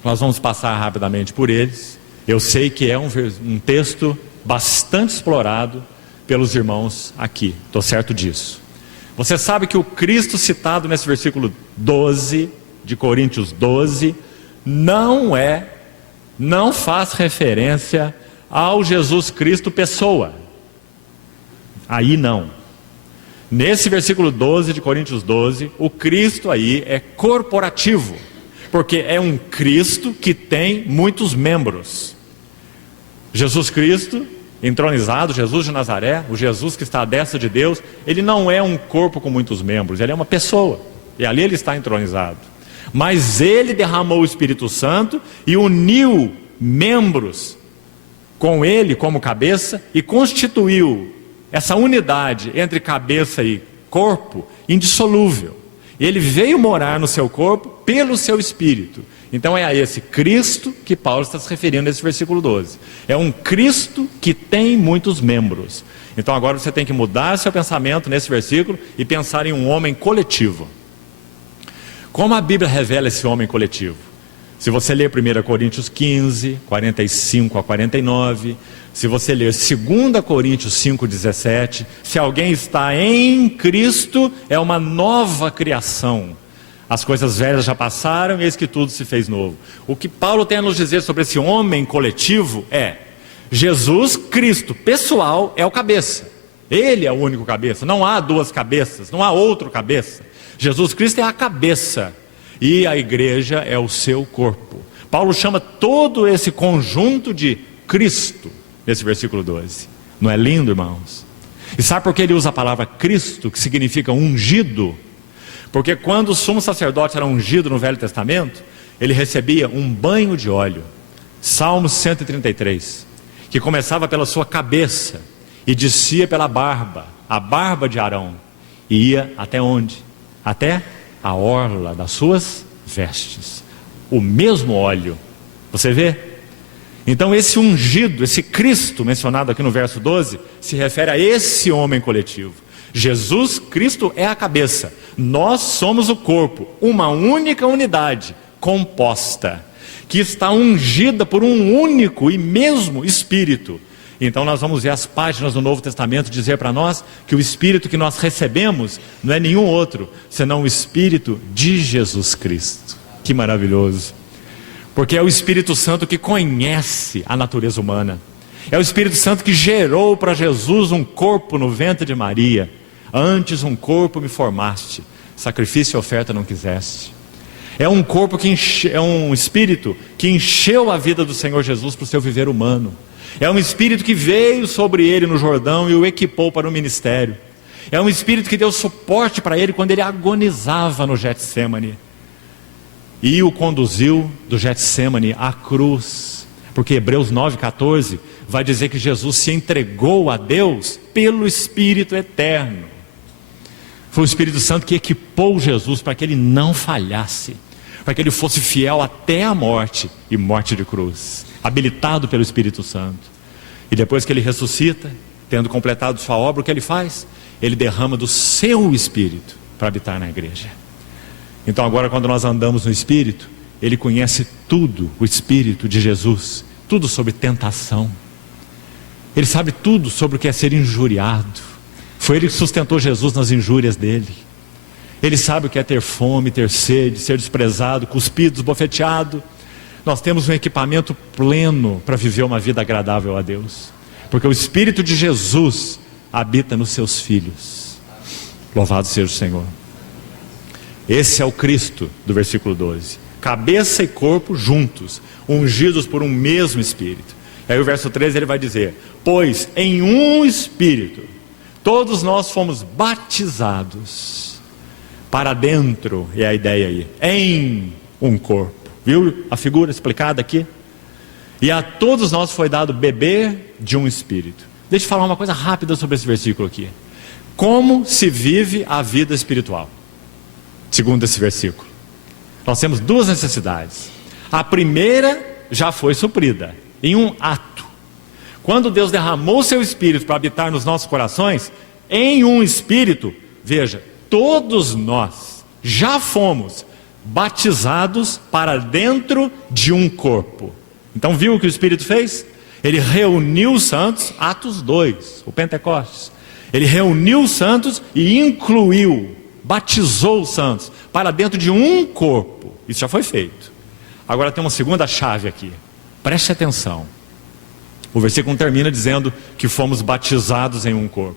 nós vamos passar rapidamente por eles. Eu sei que é um texto bastante explorado pelos irmãos aqui, estou certo disso. Você sabe que o Cristo citado nesse versículo 12, de Coríntios 12, não faz referência ao Jesus Cristo pessoa. Aí não. Nesse versículo 12 de Coríntios 12, o Cristo aí é corporativo, porque é um Cristo que tem muitos membros. Jesus Cristo entronizado, Jesus de Nazaré, o Jesus que está à destra de Deus, ele não é um corpo com muitos membros, ele é uma pessoa, e ali ele está entronizado. Mas ele derramou o Espírito Santo e uniu membros com ele como cabeça e constituiu essa unidade entre cabeça e corpo indissolúvel. Ele veio morar no seu corpo pelo seu Espírito. Então é a esse Cristo que Paulo está se referindo nesse versículo 12. É um Cristo que tem muitos membros. Então agora você tem que mudar seu pensamento nesse versículo e pensar em um homem coletivo. Como a Bíblia revela esse homem coletivo? Se você ler 1 Coríntios 15, 45 a 49, se você ler 2 Coríntios 5, 17, se alguém está em Cristo, é uma nova criação. As coisas velhas já passaram e eis que tudo se fez novo. O que Paulo tem a nos dizer sobre esse homem coletivo é: Jesus Cristo pessoal é o cabeça. Ele é o único cabeça. Não há duas cabeças, não há outro cabeça. Jesus Cristo é a cabeça e a igreja é o seu corpo. Paulo chama todo esse conjunto de Cristo nesse versículo 12. Não é lindo, irmãos? E sabe por que ele usa a palavra Cristo, que significa ungido? Porque quando o sumo sacerdote era ungido no Velho Testamento, ele recebia um banho de óleo. Salmos 133, que começava pela sua cabeça e descia pela barba, a barba de Arão, e ia até onde? Até a orla das suas vestes. O mesmo óleo. Você vê? Então esse ungido, esse Cristo mencionado aqui no verso 12, se refere a esse homem coletivo. Jesus Cristo é a cabeça, nós somos o corpo, uma única unidade composta, que está ungida por um único e mesmo Espírito. Então nós vamos ver as páginas do Novo Testamento dizer para nós que o Espírito que nós recebemos não é nenhum outro, senão o Espírito de Jesus Cristo. Que maravilhoso! Porque é o Espírito Santo que conhece a natureza humana. É o Espírito Santo que gerou para Jesus um corpo no ventre de Maria. Antes um corpo me formaste, sacrifício e oferta não quiseste. É um corpo é um Espírito que encheu a vida do Senhor Jesus para o seu viver humano. É um Espírito que veio sobre ele no Jordão e o equipou para o ministério. É um Espírito que deu suporte para ele quando ele agonizava no Getsêmani. E o conduziu do Getsêmani à cruz. Porque Hebreus 9,14 vai dizer que Jesus se entregou a Deus pelo Espírito eterno. Foi o Espírito Santo que equipou Jesus para que ele não falhasse, para que ele fosse fiel até a morte e morte de cruz, habilitado pelo Espírito Santo. E depois que ele ressuscita, tendo completado sua obra, o que ele faz? Ele derrama do seu Espírito para habitar na igreja. Então agora, quando nós andamos no Espírito, ele conhece tudo, o Espírito de Jesus, tudo sobre tentação. Ele sabe tudo sobre o que é ser injuriado. Foi ele que sustentou Jesus nas injúrias dele. Ele sabe o que é ter fome, ter sede, ser desprezado, cuspido, esbofeteado. Nós temos um equipamento pleno para viver uma vida agradável a Deus, porque o Espírito de Jesus habita nos seus filhos. Louvado seja o Senhor. Esse é o Cristo do versículo 12. Cabeça e corpo juntos, ungidos por um mesmo Espírito. E aí o verso 13 ele vai dizer: pois em um Espírito todos nós fomos batizados para dentro, é a ideia aí, em um corpo. Viu a figura explicada aqui? E a todos nós foi dado beber de um Espírito. Deixa eu falar uma coisa rápida sobre esse versículo aqui. Como se vive a vida espiritual? Segundo esse versículo, nós temos duas necessidades. A primeira já foi suprida em um ato. Quando Deus derramou seu Espírito para habitar nos nossos corações, em um Espírito, veja, todos nós já fomos batizados para dentro de um corpo. Então viu o que o Espírito fez? Ele reuniu os santos, Atos 2, o Pentecostes. Ele reuniu os santos e incluiu, batizou os santos para dentro de um corpo. Isso já foi feito. Agora tem uma segunda chave aqui. Preste atenção. O versículo termina dizendo que fomos batizados em um corpo.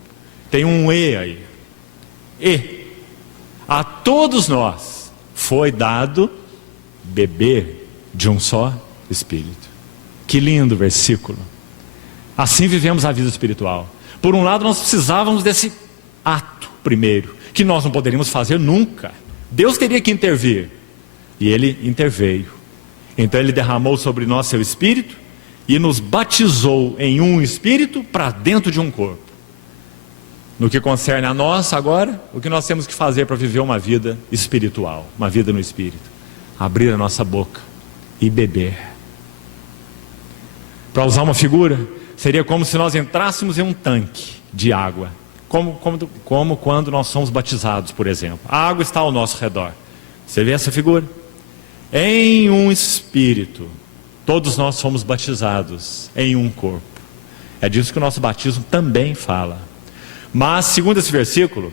Tem um E aí. E a todos nós foi dado beber de um só Espírito. Que lindo versículo. Assim vivemos a vida espiritual. Por um lado, nós precisávamos desse ato primeiro, que nós não poderíamos fazer nunca. Deus teria que intervir. E Ele interveio. Então Ele derramou sobre nós seu Espírito e nos batizou em um Espírito para dentro de um corpo. No que concerne a nós agora, o que nós temos que fazer para viver uma vida espiritual, uma vida no Espírito? Abrir a nossa boca e beber. Para usar uma figura, seria como se nós entrássemos em um tanque de água. Como quando nós somos batizados, por exemplo. A água está ao nosso redor. Você vê essa figura? Em um Espírito, todos nós somos batizados em um corpo. É disso que o nosso batismo também fala. Mas, segundo esse versículo,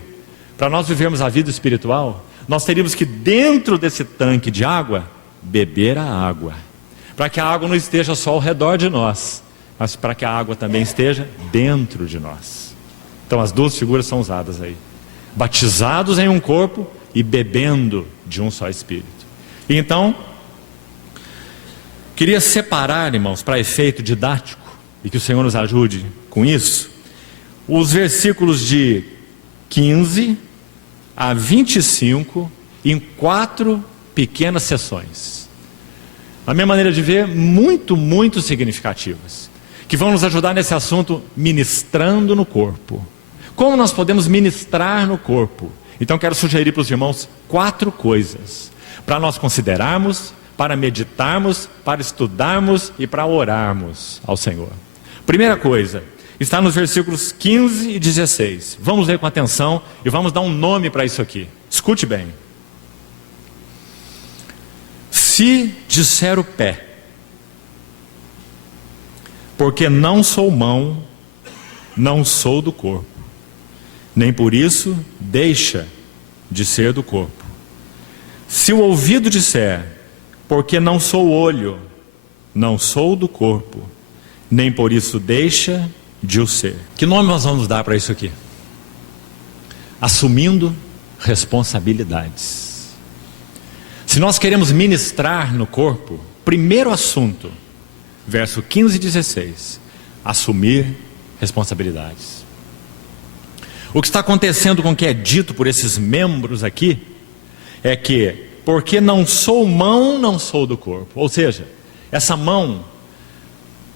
para nós vivermos a vida espiritual, nós teríamos que, dentro desse tanque de água, beber a água. Para que a água não esteja só ao redor de nós, mas para que a água também esteja dentro de nós. Então as duas figuras são usadas aí. Batizados em um corpo e bebendo de um só Espírito. E então, queria separar, irmãos, para efeito didático, e que o Senhor nos ajude com isso, os versículos de 15 a 25 em 4 pequenas sessões. A minha maneira de ver, muito significativas, que vão nos ajudar nesse assunto, ministrando no corpo. Como nós podemos ministrar no corpo? Então quero sugerir para os irmãos 4 coisas, para nós considerarmos, para meditarmos, para estudarmos e para orarmos ao Senhor. Primeira coisa, está nos versículos 15 e 16. Vamos ler com atenção e vamos dar um nome para isso aqui. Escute bem. Se disser o pé, porque não sou mão, não sou do corpo, nem por isso deixa de ser do corpo. Se o ouvido disser, porque não sou olho, não sou do corpo, nem por isso deixa de o ser. Que nome nós vamos dar para isso aqui? Assumindo responsabilidades. Se nós queremos ministrar no corpo, primeiro assunto, verso 15 e 16, assumir responsabilidades. O que está acontecendo com o que é dito por esses membros aqui, é que, porque não sou mão, não sou do corpo. Ou seja, essa mão,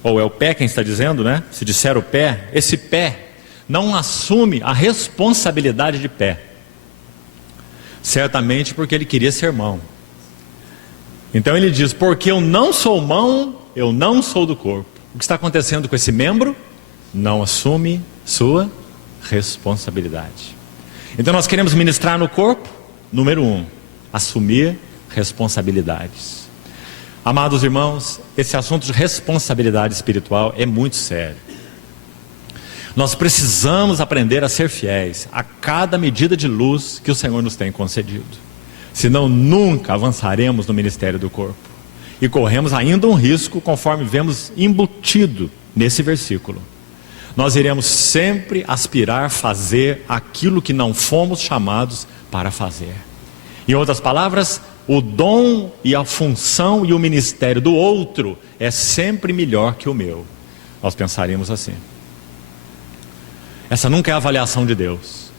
ou é o pé quem está dizendo, né? Se disser o pé, esse pé não assume a responsabilidade de pé. Certamente porque ele queria ser mão. Então ele diz, porque eu não sou mão, eu não sou do corpo. O que está acontecendo com esse membro? Não assume sua responsabilidade. Então nós queremos ministrar no corpo, número 1, assumir responsabilidades. Amados irmãos, esse assunto de responsabilidade espiritual é muito sério. Nós precisamos aprender a ser fiéis a cada medida de luz que o Senhor nos tem concedido. Senão nunca avançaremos no ministério do corpo. E corremos ainda um risco, conforme vemos embutido nesse versículo. Nós iremos sempre aspirar fazer aquilo que não fomos chamados para fazer. Em outras palavras, o dom e a função e o ministério do outro é sempre melhor que o meu. Nós pensaríamos assim. Essa nunca é a avaliação de Deus.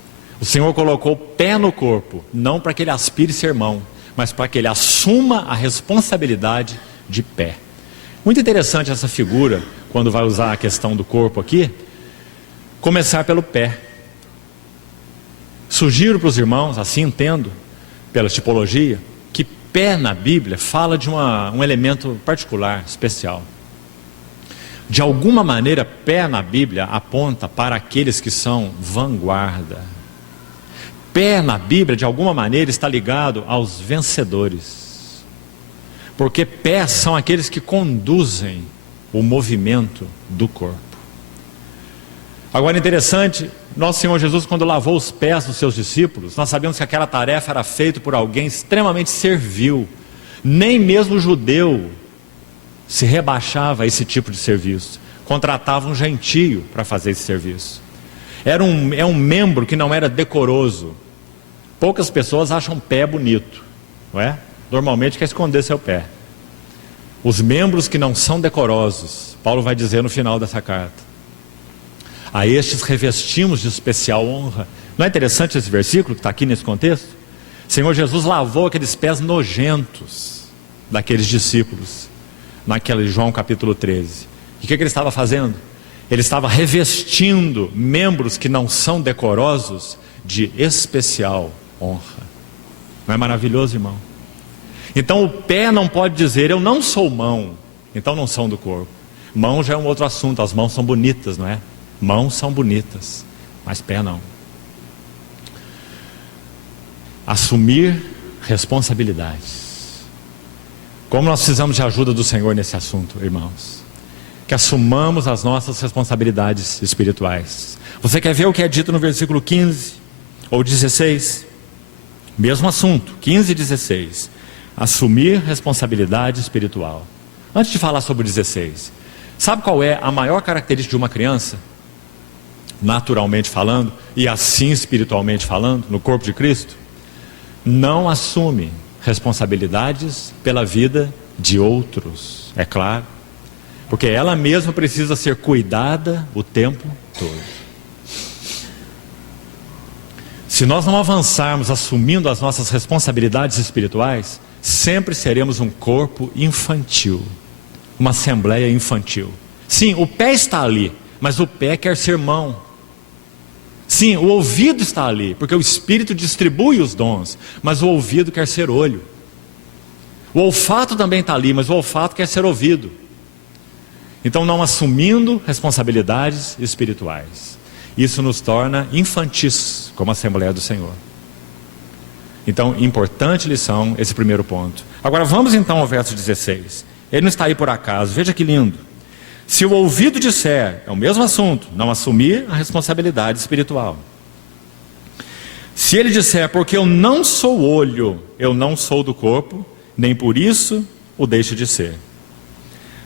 O Senhor colocou o pé no corpo, não para que ele aspire sermão, mas para que ele assuma a responsabilidade de pé. Muito interessante essa figura, quando vai usar a questão do corpo aqui, começar pelo pé. Sugiro para os irmãos, assim entendo, pela tipologia, que pé na Bíblia fala de um elemento particular, especial. De alguma maneira, pé na Bíblia aponta para aqueles que são vanguarda. Pé na Bíblia, de alguma maneira, está ligado aos vencedores. Porque pés são aqueles que conduzem o movimento do corpo. Agora, interessante, nosso Senhor Jesus, quando lavou os pés dos seus discípulos, nós sabemos que aquela tarefa era feita por alguém extremamente servil. Nem mesmo o judeu se rebaixava a esse tipo de serviço. Contratava um gentio para fazer esse serviço. É um membro que não era decoroso. Poucas pessoas acham pé bonito, não é? Normalmente quer esconder seu pé. Os membros que não são decorosos, Paulo vai dizer no final dessa carta, a estes revestimos de especial honra. Não é interessante esse versículo que está aqui nesse contexto? O Senhor Jesus lavou aqueles pés nojentos daqueles discípulos, naquele João capítulo 13. E o que ele estava fazendo? Ele estava revestindo membros que não são decorosos de especial honra. Não é maravilhoso, irmão? Então o pé não pode dizer, eu não sou mão, então não são do corpo. Mão já é um outro assunto, as mãos são bonitas, não é? Mãos são bonitas, mas pé não. Assumir responsabilidades. Como nós precisamos de ajuda do Senhor nesse assunto, irmãos? Que assumamos as nossas responsabilidades espirituais. Você quer ver o que é dito no versículo 15 ou 16? Mesmo assunto, 15 e 16. Assumir responsabilidade espiritual. Antes de falar sobre o 16, sabe qual é a maior característica de uma criança? Naturalmente falando, e assim espiritualmente falando, no corpo de Cristo? Não assume responsabilidades pela vida de outros, é claro. Porque ela mesma precisa ser cuidada o tempo todo. Se nós não avançarmos assumindo as nossas responsabilidades espirituais, sempre seremos um corpo infantil, uma assembleia infantil. Sim, o pé está ali, mas o pé quer ser mão. Sim, o ouvido está ali, porque o Espírito distribui os dons, mas o ouvido quer ser olho. O olfato também está ali, mas o olfato quer ser ouvido. Então, não assumindo responsabilidades espirituais, isso nos torna infantis como Assembleia do Senhor. Então, importante lição, esse primeiro ponto. Agora vamos então ao verso 16. Ele não está aí por acaso, veja que lindo. Se o ouvido disser, é o mesmo assunto, não assumir a responsabilidade espiritual. Se ele disser, porque eu não sou olho, eu não sou do corpo, nem por isso o deixo de ser.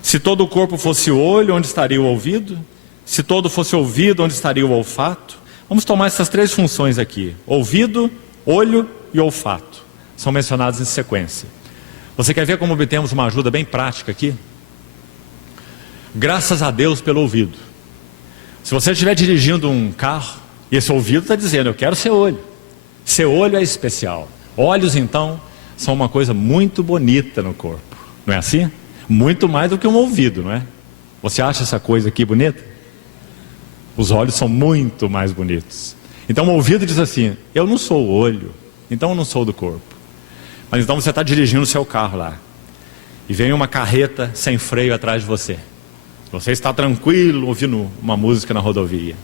Se todo o corpo fosse olho, onde estaria o ouvido? Se todo fosse ouvido, onde estaria o olfato? Vamos tomar essas três funções aqui: ouvido, olho e olfato. São mencionados em sequência. Você quer ver como obtemos uma ajuda bem prática aqui? Graças a Deus pelo ouvido. Se você estiver dirigindo um carro e esse ouvido está dizendo, eu quero ser olho. Ser olho é especial. Olhos, então, são uma coisa muito bonita no corpo. Não é assim? Muito mais do que um ouvido, não é? Você acha essa coisa aqui bonita? Os olhos são muito mais bonitos. Então o ouvido diz assim, eu não sou olho, então eu não sou do corpo. Mas então você está dirigindo o seu carro lá, e vem uma carreta sem freio atrás de você. Você está tranquilo ouvindo uma música na rodovia.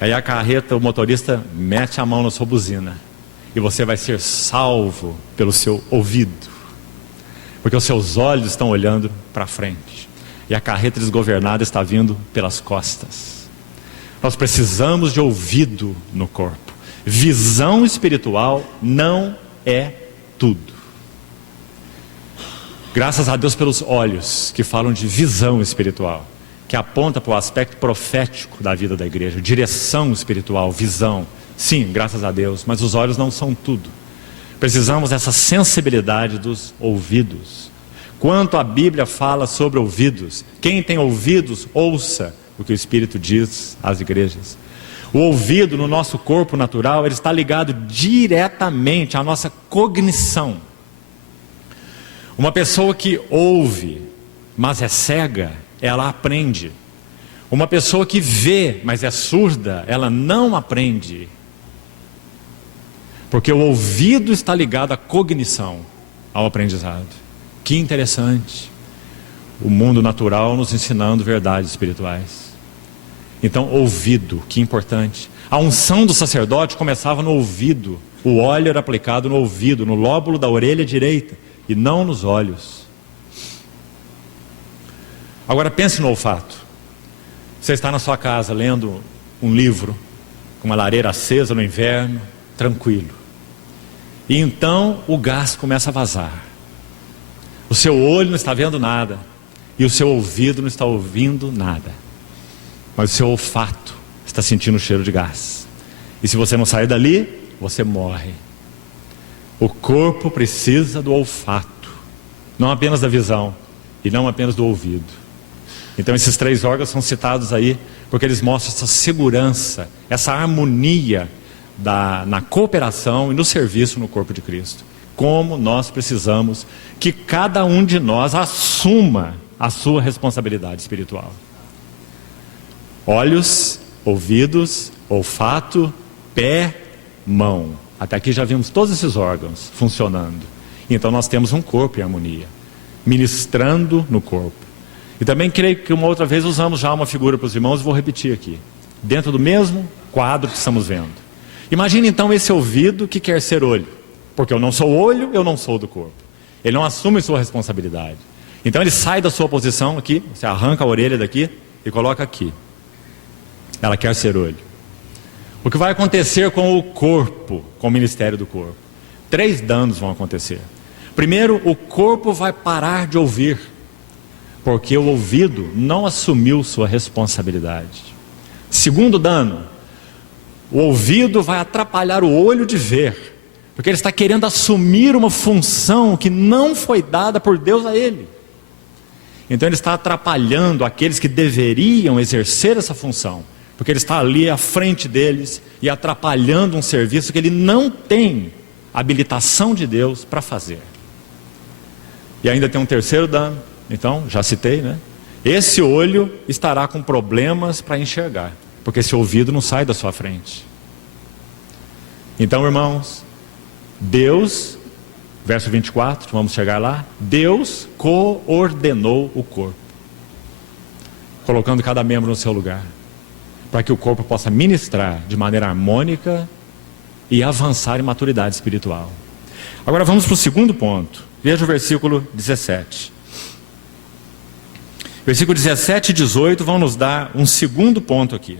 Aí a carreta, o motorista mete a mão na sua buzina, e você vai ser salvo pelo seu ouvido, porque os seus olhos estão olhando para frente, e a carreta desgovernada está vindo pelas costas. Nós precisamos de ouvido no corpo. Visão espiritual não é tudo. Graças a Deus pelos olhos que falam de visão espiritual, que aponta para o aspecto profético da vida da igreja, direção espiritual, visão. Sim, graças a Deus, mas os olhos não são tudo. Precisamos dessa sensibilidade dos ouvidos. Quanto a Bíblia fala sobre ouvidos, quem tem ouvidos, ouça o que o Espírito diz às igrejas. O ouvido no nosso corpo natural, ele está ligado diretamente à nossa cognição. Uma pessoa que ouve, mas é cega, ela aprende. Uma pessoa que vê, mas é surda, ela não aprende. Porque o ouvido está ligado à cognição, ao aprendizado. Que interessante. O mundo natural nos ensinando verdades espirituais. Então, ouvido, que importante. A unção do sacerdote começava no ouvido. O óleo era aplicado no ouvido, no lóbulo da orelha direita, e não nos olhos. Agora pense no olfato. Você está na sua casa lendo um livro, com uma lareira acesa no inverno, tranquilo. E então o gás começa a vazar. O seu olho não está vendo nada, e o seu ouvido não está ouvindo nada. Mas o seu olfato está sentindo o cheiro de gás. E se você não sair dali, você morre. O corpo precisa do olfato, não apenas da visão, e não apenas do ouvido. Então esses 3 órgãos são citados aí, porque eles mostram essa segurança, essa harmonia na cooperação e no serviço no corpo de Cristo. Como nós precisamos que cada um de nós assuma a sua responsabilidade espiritual. Olhos, ouvidos, olfato, pé, mão. Até aqui já vimos todos esses órgãos funcionando. Então nós temos um corpo em harmonia, ministrando no corpo. E também creio que uma outra vez usamos já uma figura para os irmãos, e vou repetir aqui. Dentro do mesmo quadro que estamos vendo. Imagine então esse ouvido que quer ser olho. Porque eu não sou olho, eu não sou do corpo. Ele não assume sua responsabilidade. Então ele sai da sua posição aqui, você arranca a orelha daqui e coloca aqui. Ela quer ser olho. O que vai acontecer com o corpo, com o ministério do corpo? 3 danos vão acontecer. Primeiro, o corpo vai parar de ouvir, porque o ouvido não assumiu sua responsabilidade. Segundo dano, o ouvido vai atrapalhar o olho de ver, porque ele está querendo assumir uma função que não foi dada por Deus a ele. Então ele está atrapalhando aqueles que deveriam exercer essa função, porque ele está ali à frente deles e atrapalhando um serviço que ele não tem habilitação de Deus para fazer. E ainda tem um terceiro dano, então, já citei, né? Esse olho estará com problemas para enxergar, porque esse ouvido não sai da sua frente. Então, irmãos, Deus, verso 24, vamos chegar lá. Deus coordenou o corpo, colocando cada membro no seu lugar, para que o corpo possa ministrar de maneira harmônica e avançar em maturidade espiritual. Agora vamos para o segundo ponto. Veja o versículo 17. Versículo 17 e 18 vão nos dar um segundo ponto aqui.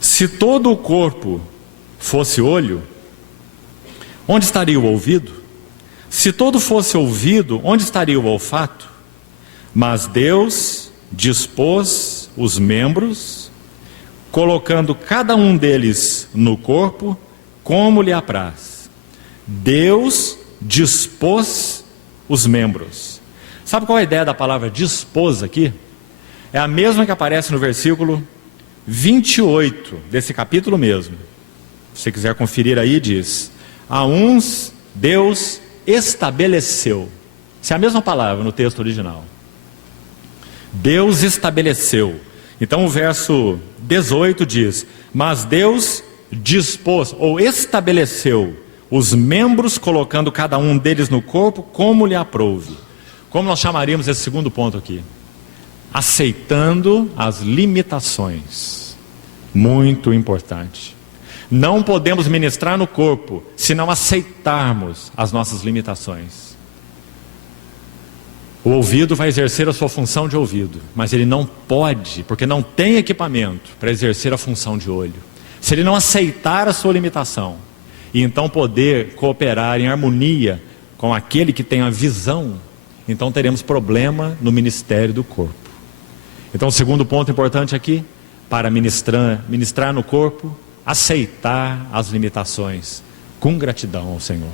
Se todo o corpo fosse olho, onde estaria o ouvido? Se todo fosse ouvido, onde estaria o olfato? Mas Deus dispôs os membros, colocando cada um deles no corpo, como lhe apraz. Deus dispôs os membros. Sabe qual é a ideia da palavra dispôs aqui? É a mesma que aparece no versículo 28 desse capítulo mesmo. Se você quiser conferir aí, diz: a uns Deus estabeleceu. Essa é a mesma palavra no texto original. Deus estabeleceu. Então o verso 18 diz: mas Deus dispôs ou estabeleceu os membros, colocando cada um deles no corpo como lhe aprouve. Como nós chamaríamos esse segundo ponto aqui? Aceitando as limitações. Muito importante. Não podemos ministrar no corpo se não aceitarmos as nossas limitações. O ouvido vai exercer a sua função de ouvido, mas ele não pode, porque não tem equipamento para exercer a função de olho. Se ele não aceitar a sua limitação e então poder cooperar em harmonia com aquele que tem a visão, então teremos problema no ministério do corpo. Então o segundo ponto importante aqui, para ministrar no corpo, aceitar as limitações com gratidão ao Senhor.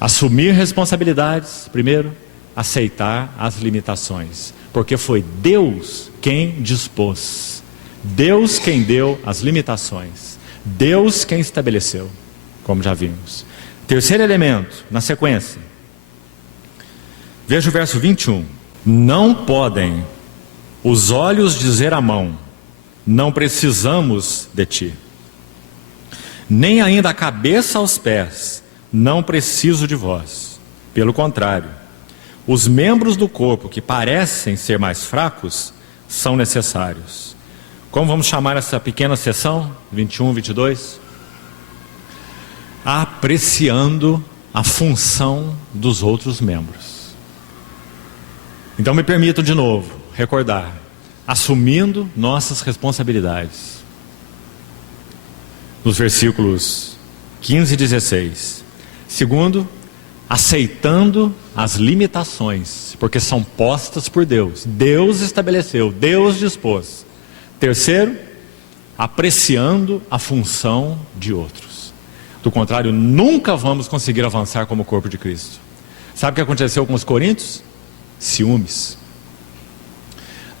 Assumir responsabilidades, primeiro, aceitar as limitações, porque foi Deus quem dispôs, Deus quem deu as limitações, Deus quem estabeleceu, como já vimos. Terceiro elemento, na sequência, veja o verso 21. Não podem os olhos dizer à mão, não precisamos de ti, nem ainda a cabeça aos pés, não preciso de vós. Pelo contrário, os membros do corpo que parecem ser mais fracos são necessários. Como vamos chamar essa pequena sessão, 21, 22? Apreciando a função dos outros membros. Então me permitam de novo recordar, assumindo nossas responsabilidades. Nos versículos 15 e 16. Segundo, aceitando as limitações, porque são postas por Deus. Deus estabeleceu, Deus dispôs. Terceiro, apreciando a função de outros. Do contrário, nunca vamos conseguir avançar como corpo de Cristo. Sabe o que aconteceu com os coríntios? Ciúmes.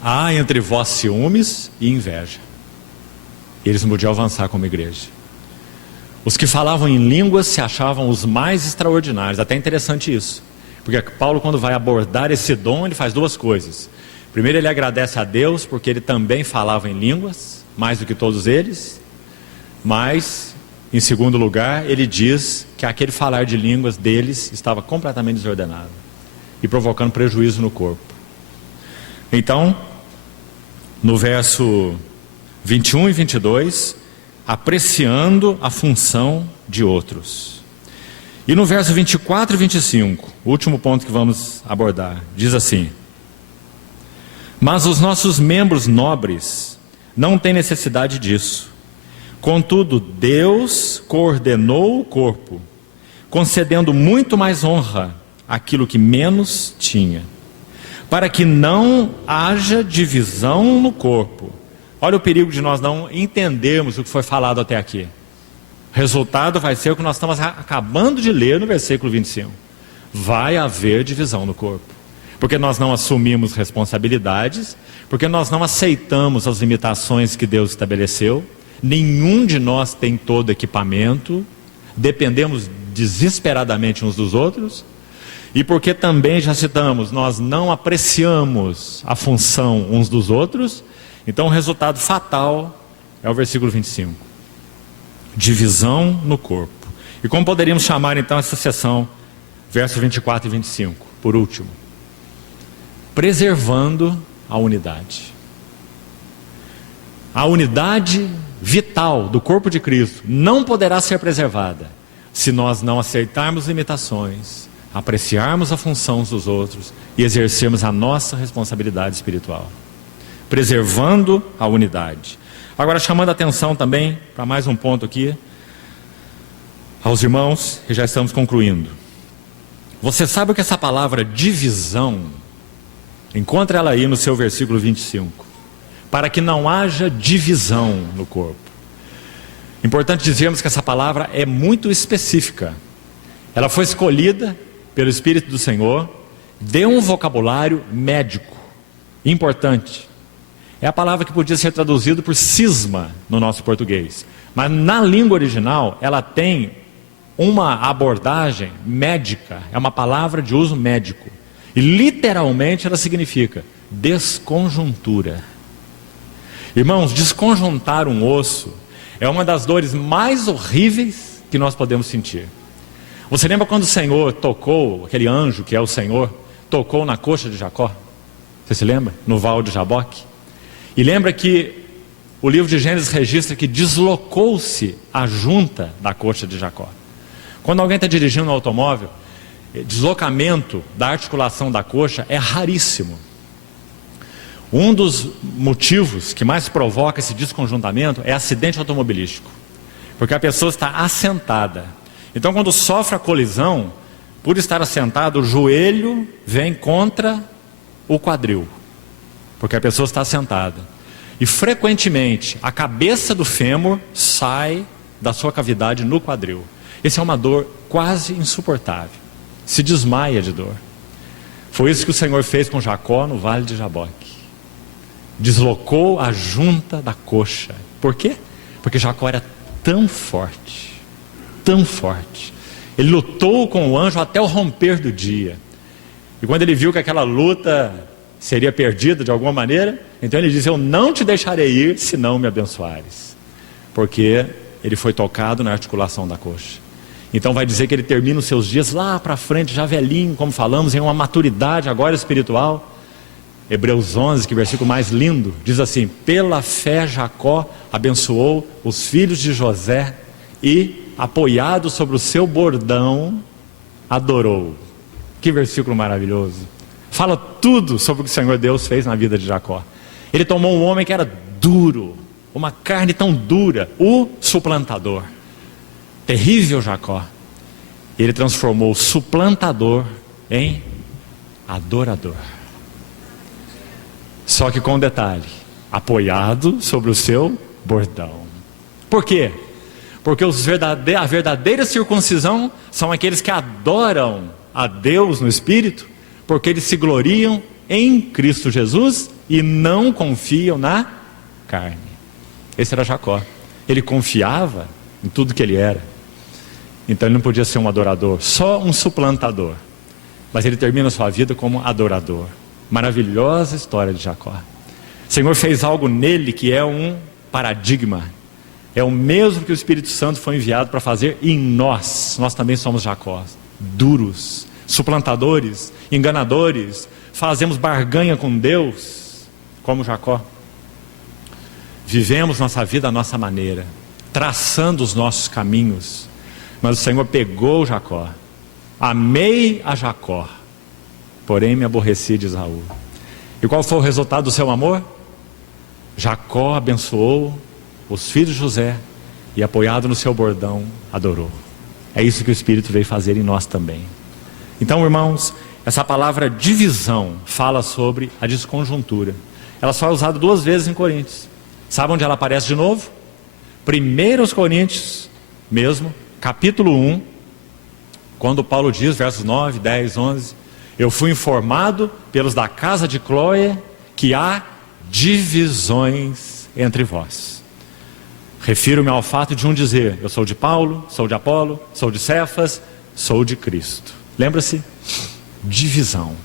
Há entre vós ciúmes e inveja. Eles não podiam avançar como igreja. Os que falavam em línguas se achavam os mais extraordinários. Até interessante isso, porque Paulo, quando vai abordar esse dom, ele faz duas coisas. Primeiro, ele agradece a Deus porque ele também falava em línguas, mais do que todos eles. Mas, em segundo lugar, ele diz que aquele falar de línguas deles estava completamente desordenado e provocando prejuízo no corpo. Então, no verso 21 e 22, apreciando a função de outros. E no verso 24 e 25, o último ponto que vamos abordar, diz assim: mas os nossos membros nobres não têm necessidade disso. Contudo, Deus coordenou o corpo, concedendo muito mais honra àquilo que menos tinha, para que não haja divisão no corpo. Olha o perigo de nós não entendermos o que foi falado até aqui. O resultado vai ser o que nós estamos acabando de ler no versículo 25. Vai haver divisão no corpo, porque nós não assumimos responsabilidades, porque nós não aceitamos as limitações que Deus estabeleceu. Nenhum de nós tem todo equipamento, dependemos desesperadamente uns dos outros, e porque também, já citamos, nós não apreciamos a função uns dos outros. Então o resultado fatal é o versículo 25. Divisão no corpo. E como poderíamos chamar então essa sessão, versos 24 e 25, por último? Preservando a unidade. A unidade vital do corpo de Cristo não poderá ser preservada se nós não aceitarmos limitações, apreciarmos a função uns dos outros e exercermos a nossa responsabilidade espiritual. Preservando a unidade. Agora, chamando a atenção também para mais um ponto aqui, aos irmãos, e já estamos concluindo. Você sabe o que essa palavra divisão, encontra ela aí no seu versículo 25. Para que não haja divisão no corpo. Importante dizermos que essa palavra é muito específica. Ela foi escolhida pelo Espírito do Senhor, deu um vocabulário médico, importante. É a palavra que podia ser traduzida por cisma no nosso português. Mas na língua original, ela tem uma abordagem médica, é uma palavra de uso médico. E literalmente ela significa desconjuntura. Irmãos, desconjuntar um osso é uma das dores mais horríveis que nós podemos sentir. Você lembra quando o Senhor tocou, aquele anjo que é o Senhor, tocou na coxa de Jacó? Você se lembra? No val de Jaboque? E lembra que o livro de Gênesis registra que deslocou-se a junta da coxa de Jacó. Quando alguém está dirigindo um automóvel, deslocamento da articulação da coxa é raríssimo. Um dos motivos que mais provoca esse desconjuntamento é acidente automobilístico, porque a pessoa está assentada. Então, quando sofre a colisão, por estar assentado, o joelho vem contra o quadril, porque a pessoa está sentada. E frequentemente a cabeça do fêmur sai da sua cavidade no quadril. Essa é uma dor quase insuportável. se desmaia de dor. Foi isso que o Senhor fez com Jacó no vale de Jaboque. Deslocou a junta da coxa. Por quê? Porque Jacó era tão forte, tão forte. Ele lutou com o anjo até o romper do dia. E quando ele viu que aquela luta seria perdida de alguma maneira, então ele disse: eu não te deixarei ir se não me abençoares. Porque ele foi tocado na articulação da coxa. Então vai dizer que ele termina os seus dias lá para frente, já velhinho, como falamos, em uma maturidade agora espiritual. Hebreus 11, que versículo mais lindo, diz assim: pela fé Jacó abençoou os filhos de José e, apoiado sobre o seu bordão, adorou. Que versículo maravilhoso. Fala tudo sobre o que o Senhor Deus fez na vida de Jacó. Ele tomou um homem que era duro, uma carne tão dura, o suplantador, terrível Jacó. Ele transformou o suplantador em adorador. Só que com um detalhe: apoiado sobre o seu bordão. Por quê? Porque a verdadeira circuncisão são aqueles que adoram a Deus no Espírito, porque eles se gloriam em Cristo Jesus e não confiam na carne. Esse era Jacó. Ele confiava em tudo que ele era. Então ele não podia ser um adorador, só um suplantador. Mas ele termina a sua vida como adorador. Maravilhosa história de Jacó. O Senhor fez algo nele que é um paradigma. É o mesmo que o Espírito Santo foi enviado para fazer em nós. Nós também somos Jacó, duros, suplantadores, enganadores. Fazemos barganha com Deus, como Jacó. Vivemos nossa vida à nossa maneira, traçando os nossos caminhos. Mas o Senhor pegou Jacó. Amei a Jacó, porém me aborreci de Esaú. E qual foi o resultado do seu amor? Jacó abençoou os filhos de José e, apoiado no seu bordão, adorou. É isso que o Espírito veio fazer em nós também. Então, irmãos, essa palavra divisão fala sobre a desconjuntura. Ela só é usada 2 vezes em Coríntios. Sabe onde ela aparece de novo? 1 Coríntios mesmo, capítulo 1, quando Paulo diz, versos 9, 10, 11: eu fui informado pelos da casa de Cloé que há divisões entre vós. Refiro-me ao fato de um dizer: eu sou de Paulo, sou de Apolo, sou de Cefas, sou de Cristo. Lembra-se? Divisão.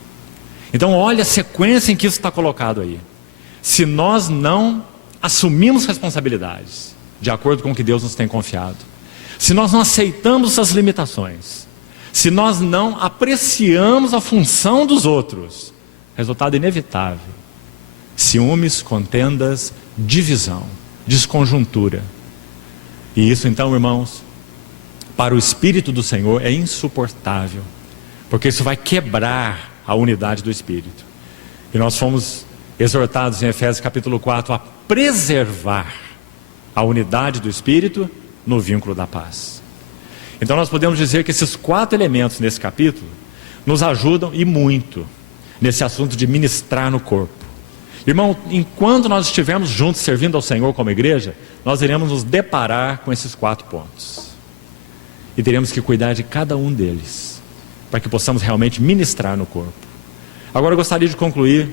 Então olha a sequência em que isso está colocado aí. Se nós não assumimos responsabilidades de acordo com o que Deus nos tem confiado, se nós não aceitamos as limitações, se nós não apreciamos a função dos outros, resultado inevitável: ciúmes, contendas, divisão, desconjuntura. E isso então, irmãos, para o Espírito do Senhor é insuportável, porque isso vai quebrar a unidade do Espírito. E nós fomos exortados em Efésios capítulo 4 a preservar a unidade do Espírito no vínculo da paz. Então nós podemos dizer que esses 4 elementos nesse capítulo nos ajudam e muito nesse assunto de ministrar no corpo. Irmão, enquanto nós estivermos juntos servindo ao Senhor como igreja, nós iremos nos deparar com esses 4 pontos. E teremos que cuidar de cada um deles, para que possamos realmente ministrar no corpo. Agora eu gostaria de concluir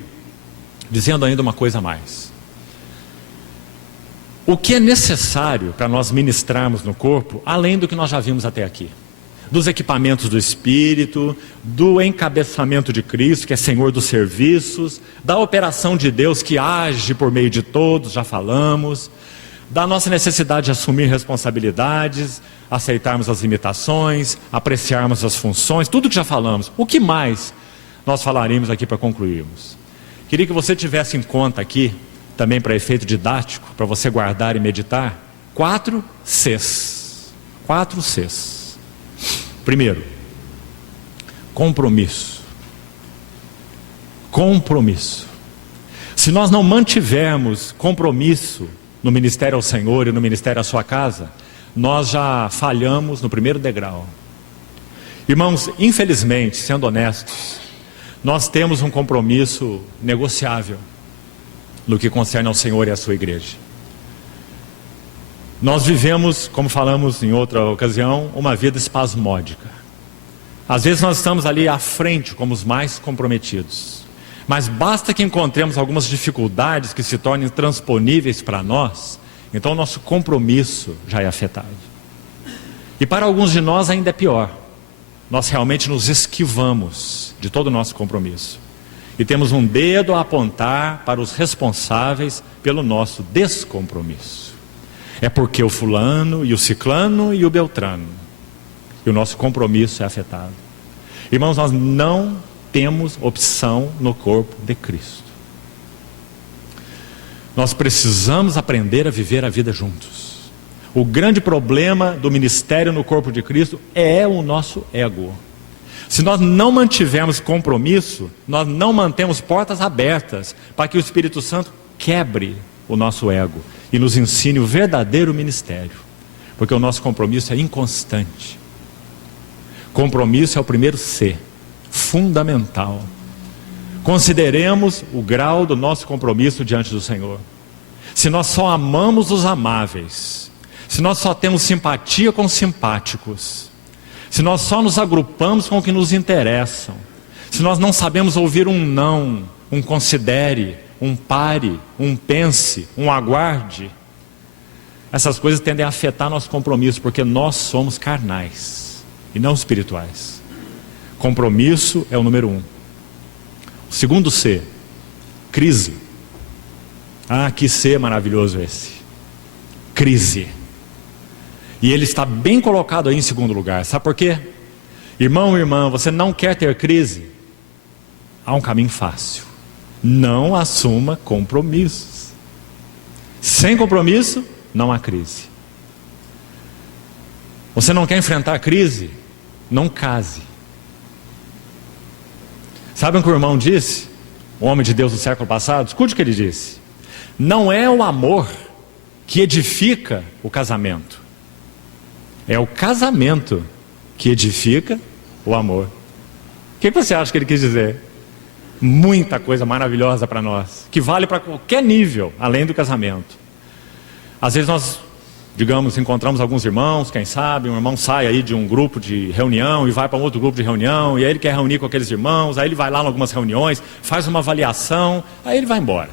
dizendo ainda uma coisa a mais. O que é necessário para nós ministrarmos no corpo, além do que nós já vimos até aqui? Dos equipamentos do Espírito, do encabeçamento de Cristo, que é Senhor dos serviços, da operação de Deus que age por meio de todos, já falamos, da nossa necessidade de assumir responsabilidades, aceitarmos as limitações, apreciarmos as funções, tudo que já falamos. O que mais nós falaríamos aqui para concluirmos? Queria que você tivesse em conta aqui, também para efeito didático, para você guardar e meditar, 4 Cs. 4 Cs. Primeiro, compromisso. Compromisso. Se nós não mantivermos compromisso no ministério ao Senhor e no ministério à sua casa, nós já falhamos no primeiro degrau. Irmãos, infelizmente, sendo honestos, nós temos um compromisso negociável no que concerne ao Senhor e à sua igreja. Nós vivemos, como falamos em outra ocasião, uma vida espasmódica. Às vezes nós estamos ali à frente como os mais comprometidos, mas basta que encontremos algumas dificuldades que se tornem transponíveis para nós, então o nosso compromisso já é afetado. E para alguns de nós ainda é pior. Nós realmente nos esquivamos de todo o nosso compromisso. E temos um dedo a apontar para os responsáveis pelo nosso descompromisso. É porque o fulano e o ciclano e o beltrano. E o nosso compromisso é afetado. Irmãos, nós não temos opção no corpo de Cristo. Nós precisamos aprender a viver a vida juntos. O grande problema do ministério no corpo de Cristo é o nosso ego. Se nós não mantivermos compromisso, nós não mantemos portas abertas para que o Espírito Santo quebre o nosso ego e nos ensine o verdadeiro ministério. Porque o nosso compromisso é inconstante. Compromisso é o primeiro C, fundamental. Consideremos o grau do nosso compromisso diante do Senhor. Se nós só amamos os amáveis, se nós só temos simpatia com os simpáticos, se nós só nos agrupamos com o que nos interessam, se nós não sabemos ouvir um não, um considere, um pare, um pense, um aguarde, essas coisas tendem a afetar nosso compromisso, porque nós somos carnais e não espirituais. Compromisso é o número 1. O segundo C, crise. Ah, que C maravilhoso esse. Crise. E ele está bem colocado aí em segundo lugar. Sabe por quê? Irmão, irmã, você não quer ter crise? Há um caminho fácil. Não assuma compromissos. Sem compromisso, não há crise. Você não quer enfrentar a crise? Não case. Sabe o que o irmão disse? O homem de Deus do século passado? Escute o que ele disse. Não é o amor que edifica o casamento. É o casamento que edifica o amor. O que você acha que ele quis dizer? Muita coisa maravilhosa para nós, que vale para qualquer nível, além do casamento. Às vezes nós, digamos, encontramos alguns irmãos, quem sabe, um irmão sai aí de um grupo de reunião e vai para um outro grupo de reunião, e aí ele quer reunir com aqueles irmãos, aí ele vai lá em algumas reuniões, faz uma avaliação, aí ele vai embora.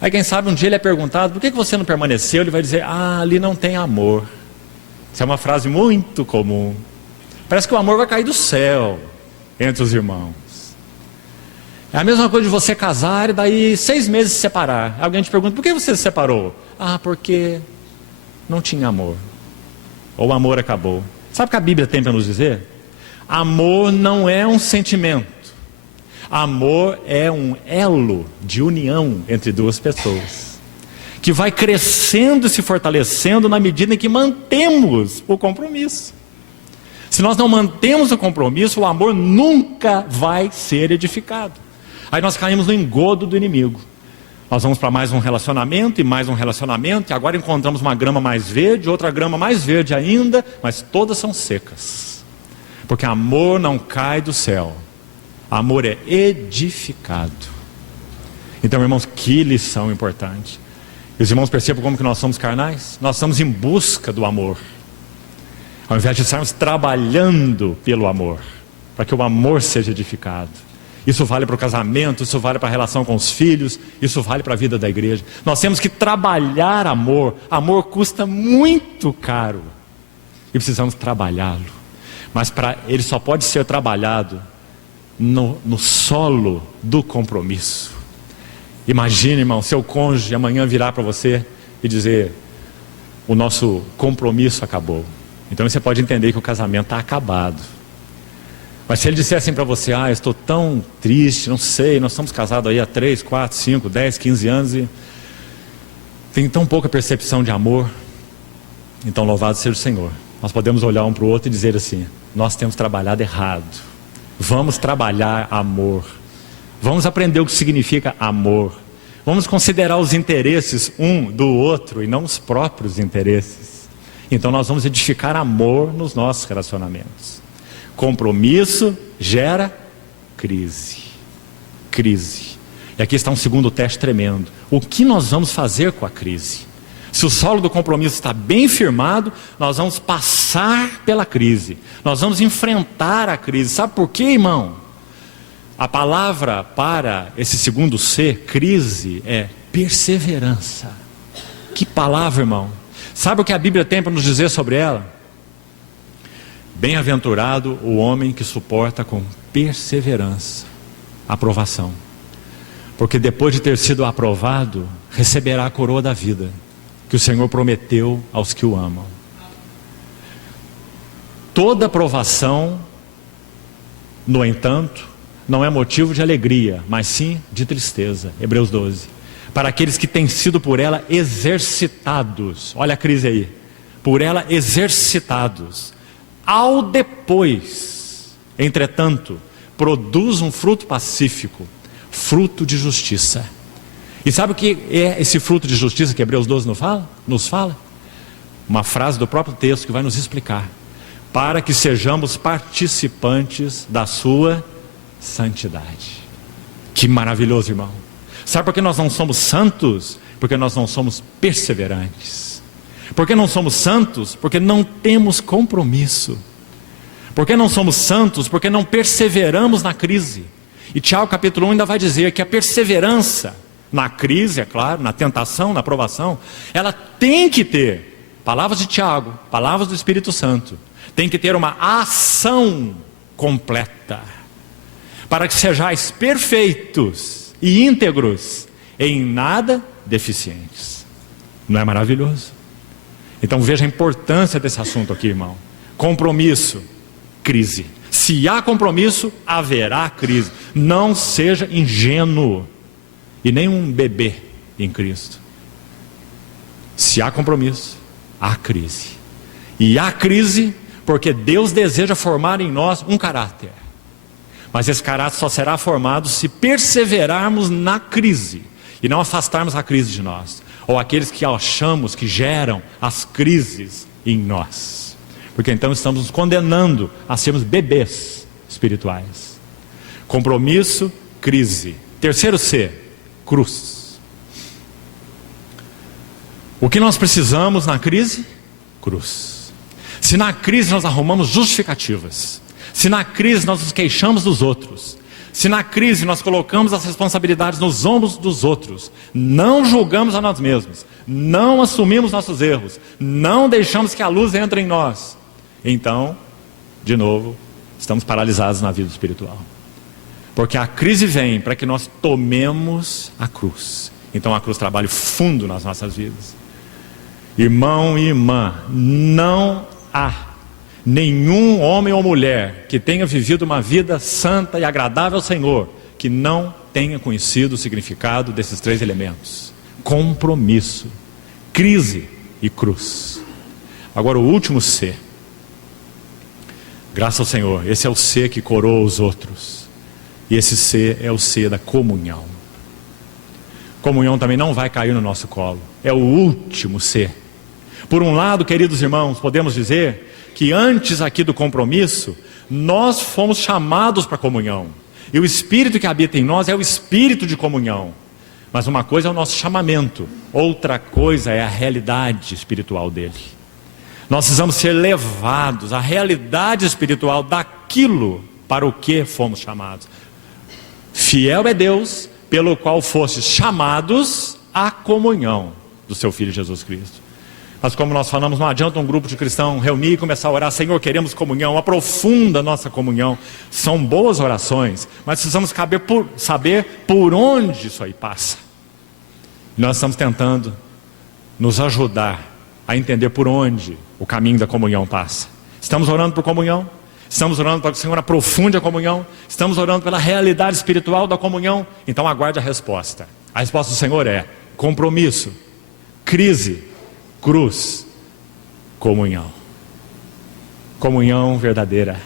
Aí quem sabe um dia ele é perguntado, por que você não permaneceu? Ele vai dizer, ali não tem amor. Isso é uma frase muito comum. Parece que o amor vai cair do céu entre os irmãos. É a mesma coisa de você casar e daí 6 meses se separar. Alguém te pergunta, por que você se separou? Porque não tinha amor. Ou o amor acabou. Sabe o que a Bíblia tem para nos dizer? Amor não é um sentimento. Amor é um elo de união entre duas pessoas, que vai crescendo e se fortalecendo na medida em que mantemos o compromisso. Se nós não mantemos o compromisso, o amor nunca vai ser edificado. Aí nós caímos no engodo do inimigo. Nós vamos para mais um relacionamento, e agora encontramos uma grama mais verde, outra grama mais verde ainda, mas todas são secas. Porque amor não cai do céu. Amor é edificado. Então, irmãos, que lição importante. E os irmãos percebam como que nós somos carnais? Nós estamos em busca do amor, ao invés de estarmos trabalhando pelo amor, para que o amor seja edificado. Isso vale para o casamento, isso vale para a relação com os filhos, isso vale para a vida da igreja. Nós temos que trabalhar amor. Amor custa muito caro e precisamos trabalhá-lo. Mas ele só pode ser trabalhado no solo do compromisso. Imagine, irmão, seu cônjuge amanhã virar para você e dizer, o nosso compromisso acabou. Então você pode entender que o casamento está acabado. Mas se ele disser assim para você, eu estou tão triste, não sei, nós estamos casados aí há 3, 4, 5, 10, 15 anos e tem tão pouca percepção de amor, então louvado seja o Senhor. Nós podemos olhar um para o outro e dizer assim, nós temos trabalhado errado. Vamos trabalhar amor. Vamos aprender o que significa amor. Vamos considerar os interesses um do outro e não os próprios interesses. Então nós vamos edificar amor nos nossos relacionamentos. Compromisso gera crise. Crise. E aqui está um segundo teste tremendo. O que nós vamos fazer com a crise? Se o solo do compromisso está bem firmado, nós vamos passar pela crise. Nós vamos enfrentar a crise. Sabe por quê, irmão? A palavra para esse segundo C, crise, é perseverança. Que palavra, irmão? Sabe o que a Bíblia tem para nos dizer sobre ela? Bem-aventurado o homem que suporta com perseverança a aprovação. Porque depois de ter sido aprovado, receberá a coroa da vida que o Senhor prometeu aos que o amam. Toda aprovação, no entanto, não é motivo de alegria, mas sim de tristeza. Hebreus 12. Para aqueles que têm sido por ela exercitados. Olha a crise aí. Por ela exercitados. Ao depois, entretanto, produz um fruto pacífico, fruto de justiça. E sabe o que é esse fruto de justiça que Hebreus 12 nos fala? Uma frase do próprio texto que vai nos explicar. Para que sejamos participantes da sua santidade. Que maravilhoso, irmão. Sabe por que nós não somos santos? Porque nós não somos perseverantes. Por que não somos santos? Porque não temos compromisso. Por que não somos santos? Porque não perseveramos na crise. E Tiago capítulo 1 ainda vai dizer que a perseverança na crise, é claro, na tentação, na provação, ela tem que ter, palavras de Tiago, palavras do Espírito Santo, tem que ter uma ação completa, para que sejais perfeitos e íntegros, em nada deficientes. Não é maravilhoso? Então veja a importância desse assunto aqui, irmão. Compromisso, crise. Se há compromisso, haverá crise. Não seja ingênuo e nem um bebê em Cristo. Se há compromisso, há crise. E há crise porque Deus deseja formar em nós um caráter. Mas esse caráter só será formado se perseverarmos na crise e não afastarmos a crise de nós, ou aqueles que achamos que geram as crises em nós, porque então estamos nos condenando a sermos bebês espirituais. Compromisso, crise. Terceiro C, cruz. O que nós precisamos na crise? Cruz. Se na crise nós arrumamos justificativas, se na crise nós nos queixamos dos outros, se na crise nós colocamos as responsabilidades nos ombros dos outros, não julgamos a nós mesmos, não assumimos nossos erros, não deixamos que a luz entre em nós, então, de novo, estamos paralisados na vida espiritual. Porque a crise vem para que nós tomemos a cruz. Então a cruz trabalha fundo nas nossas vidas. Irmão e irmã, não há nenhum homem ou mulher que tenha vivido uma vida santa e agradável ao Senhor que não tenha conhecido o significado desses três elementos: compromisso, crise e cruz. Agora o último C. Graças ao Senhor, esse é o C que coroa os outros. E esse C é o C da comunhão. Comunhão também não vai cair no nosso colo. É o último C. Por um lado, queridos irmãos, podemos dizer que antes aqui do compromisso, nós fomos chamados para a comunhão. E o Espírito que habita em nós é o Espírito de comunhão. Mas uma coisa é o nosso chamamento, outra coisa é a realidade espiritual dele. Nós precisamos ser levados à realidade espiritual daquilo para o que fomos chamados. Fiel é Deus, pelo qual fostes chamados à comunhão do seu Filho Jesus Cristo. Mas como nós falamos, não adianta um grupo de cristãos reunir e começar a orar: Senhor, queremos comunhão, aprofunda a nossa comunhão. São boas orações, mas precisamos saber por onde isso aí passa. E nós estamos tentando nos ajudar a entender por onde o caminho da comunhão passa. Estamos orando por comunhão, estamos orando para que o Senhor aprofunde a comunhão, estamos orando pela realidade espiritual da comunhão. Então aguarde a resposta. A resposta do Senhor é compromisso, crise, cruz, comunhão. Comunhão verdadeira,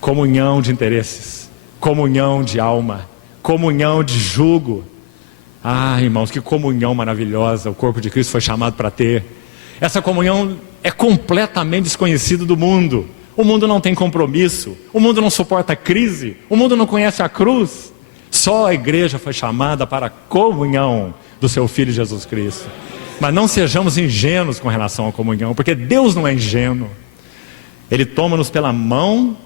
comunhão de interesses, comunhão de alma, comunhão de jugo. Ah, irmãos, que comunhão maravilhosa o corpo de Cristo foi chamado para ter. Essa comunhão é completamente desconhecida do mundo. O mundo não tem compromisso, o mundo não suporta crise, o mundo não conhece a cruz. Só a igreja foi chamada para a comunhão do seu Filho Jesus Cristo. Mas não sejamos ingênuos com relação à comunhão, porque Deus não é ingênuo. Ele toma-nos pela mão,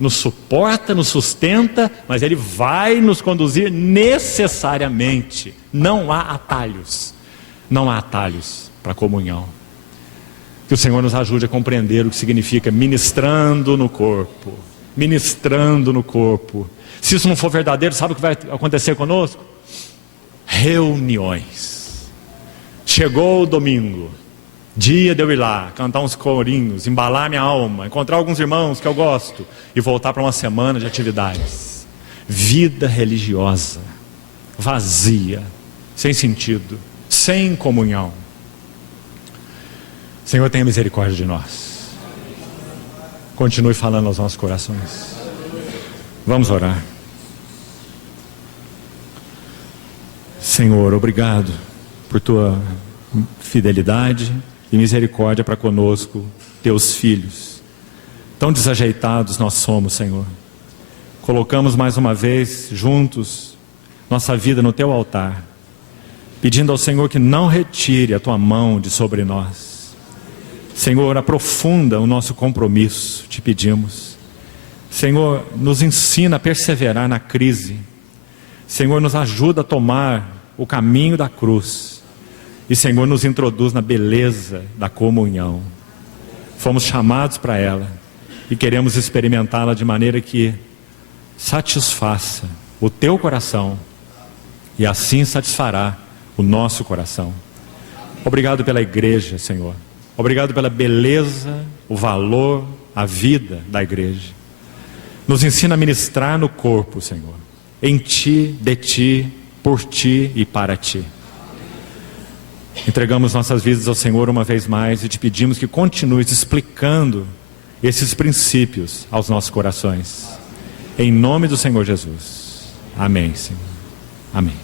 nos suporta, nos sustenta, mas Ele vai nos conduzir necessariamente. Não há atalhos. Não há atalhos para a comunhão. Que o Senhor nos ajude a compreender o que significa ministrando no corpo. Ministrando no corpo. Se isso não for verdadeiro, sabe o que vai acontecer conosco? Reuniões. Chegou o domingo, dia de eu ir lá, cantar uns corinhos, embalar minha alma, encontrar alguns irmãos que eu gosto e voltar para uma semana de atividades. Vida religiosa, vazia, sem sentido, sem comunhão. Senhor, tenha misericórdia de nós. Continue falando aos nossos corações. Vamos orar. Senhor, obrigado por tua fidelidade e misericórdia para conosco, teus filhos. Tão desajeitados nós somos, Senhor. Colocamos mais uma vez juntos nossa vida no teu altar, pedindo ao Senhor que não retire a tua mão de sobre nós. Senhor, aprofunda o nosso compromisso, te pedimos. Senhor, nos ensina a perseverar na crise. Senhor, nos ajuda a tomar o caminho da cruz. E Senhor, nos introduz na beleza da comunhão. Fomos chamados para ela e queremos experimentá-la de maneira que satisfaça o teu coração e assim satisfará o nosso coração. Obrigado pela igreja, Senhor. Obrigado pela beleza, o valor, a vida da igreja. Nos ensina a ministrar no corpo, Senhor. Em ti, de ti, por ti e para ti. Entregamos nossas vidas ao Senhor uma vez mais e te pedimos que continues explicando esses princípios aos nossos corações. Em nome do Senhor Jesus. Amém, Senhor. Amém.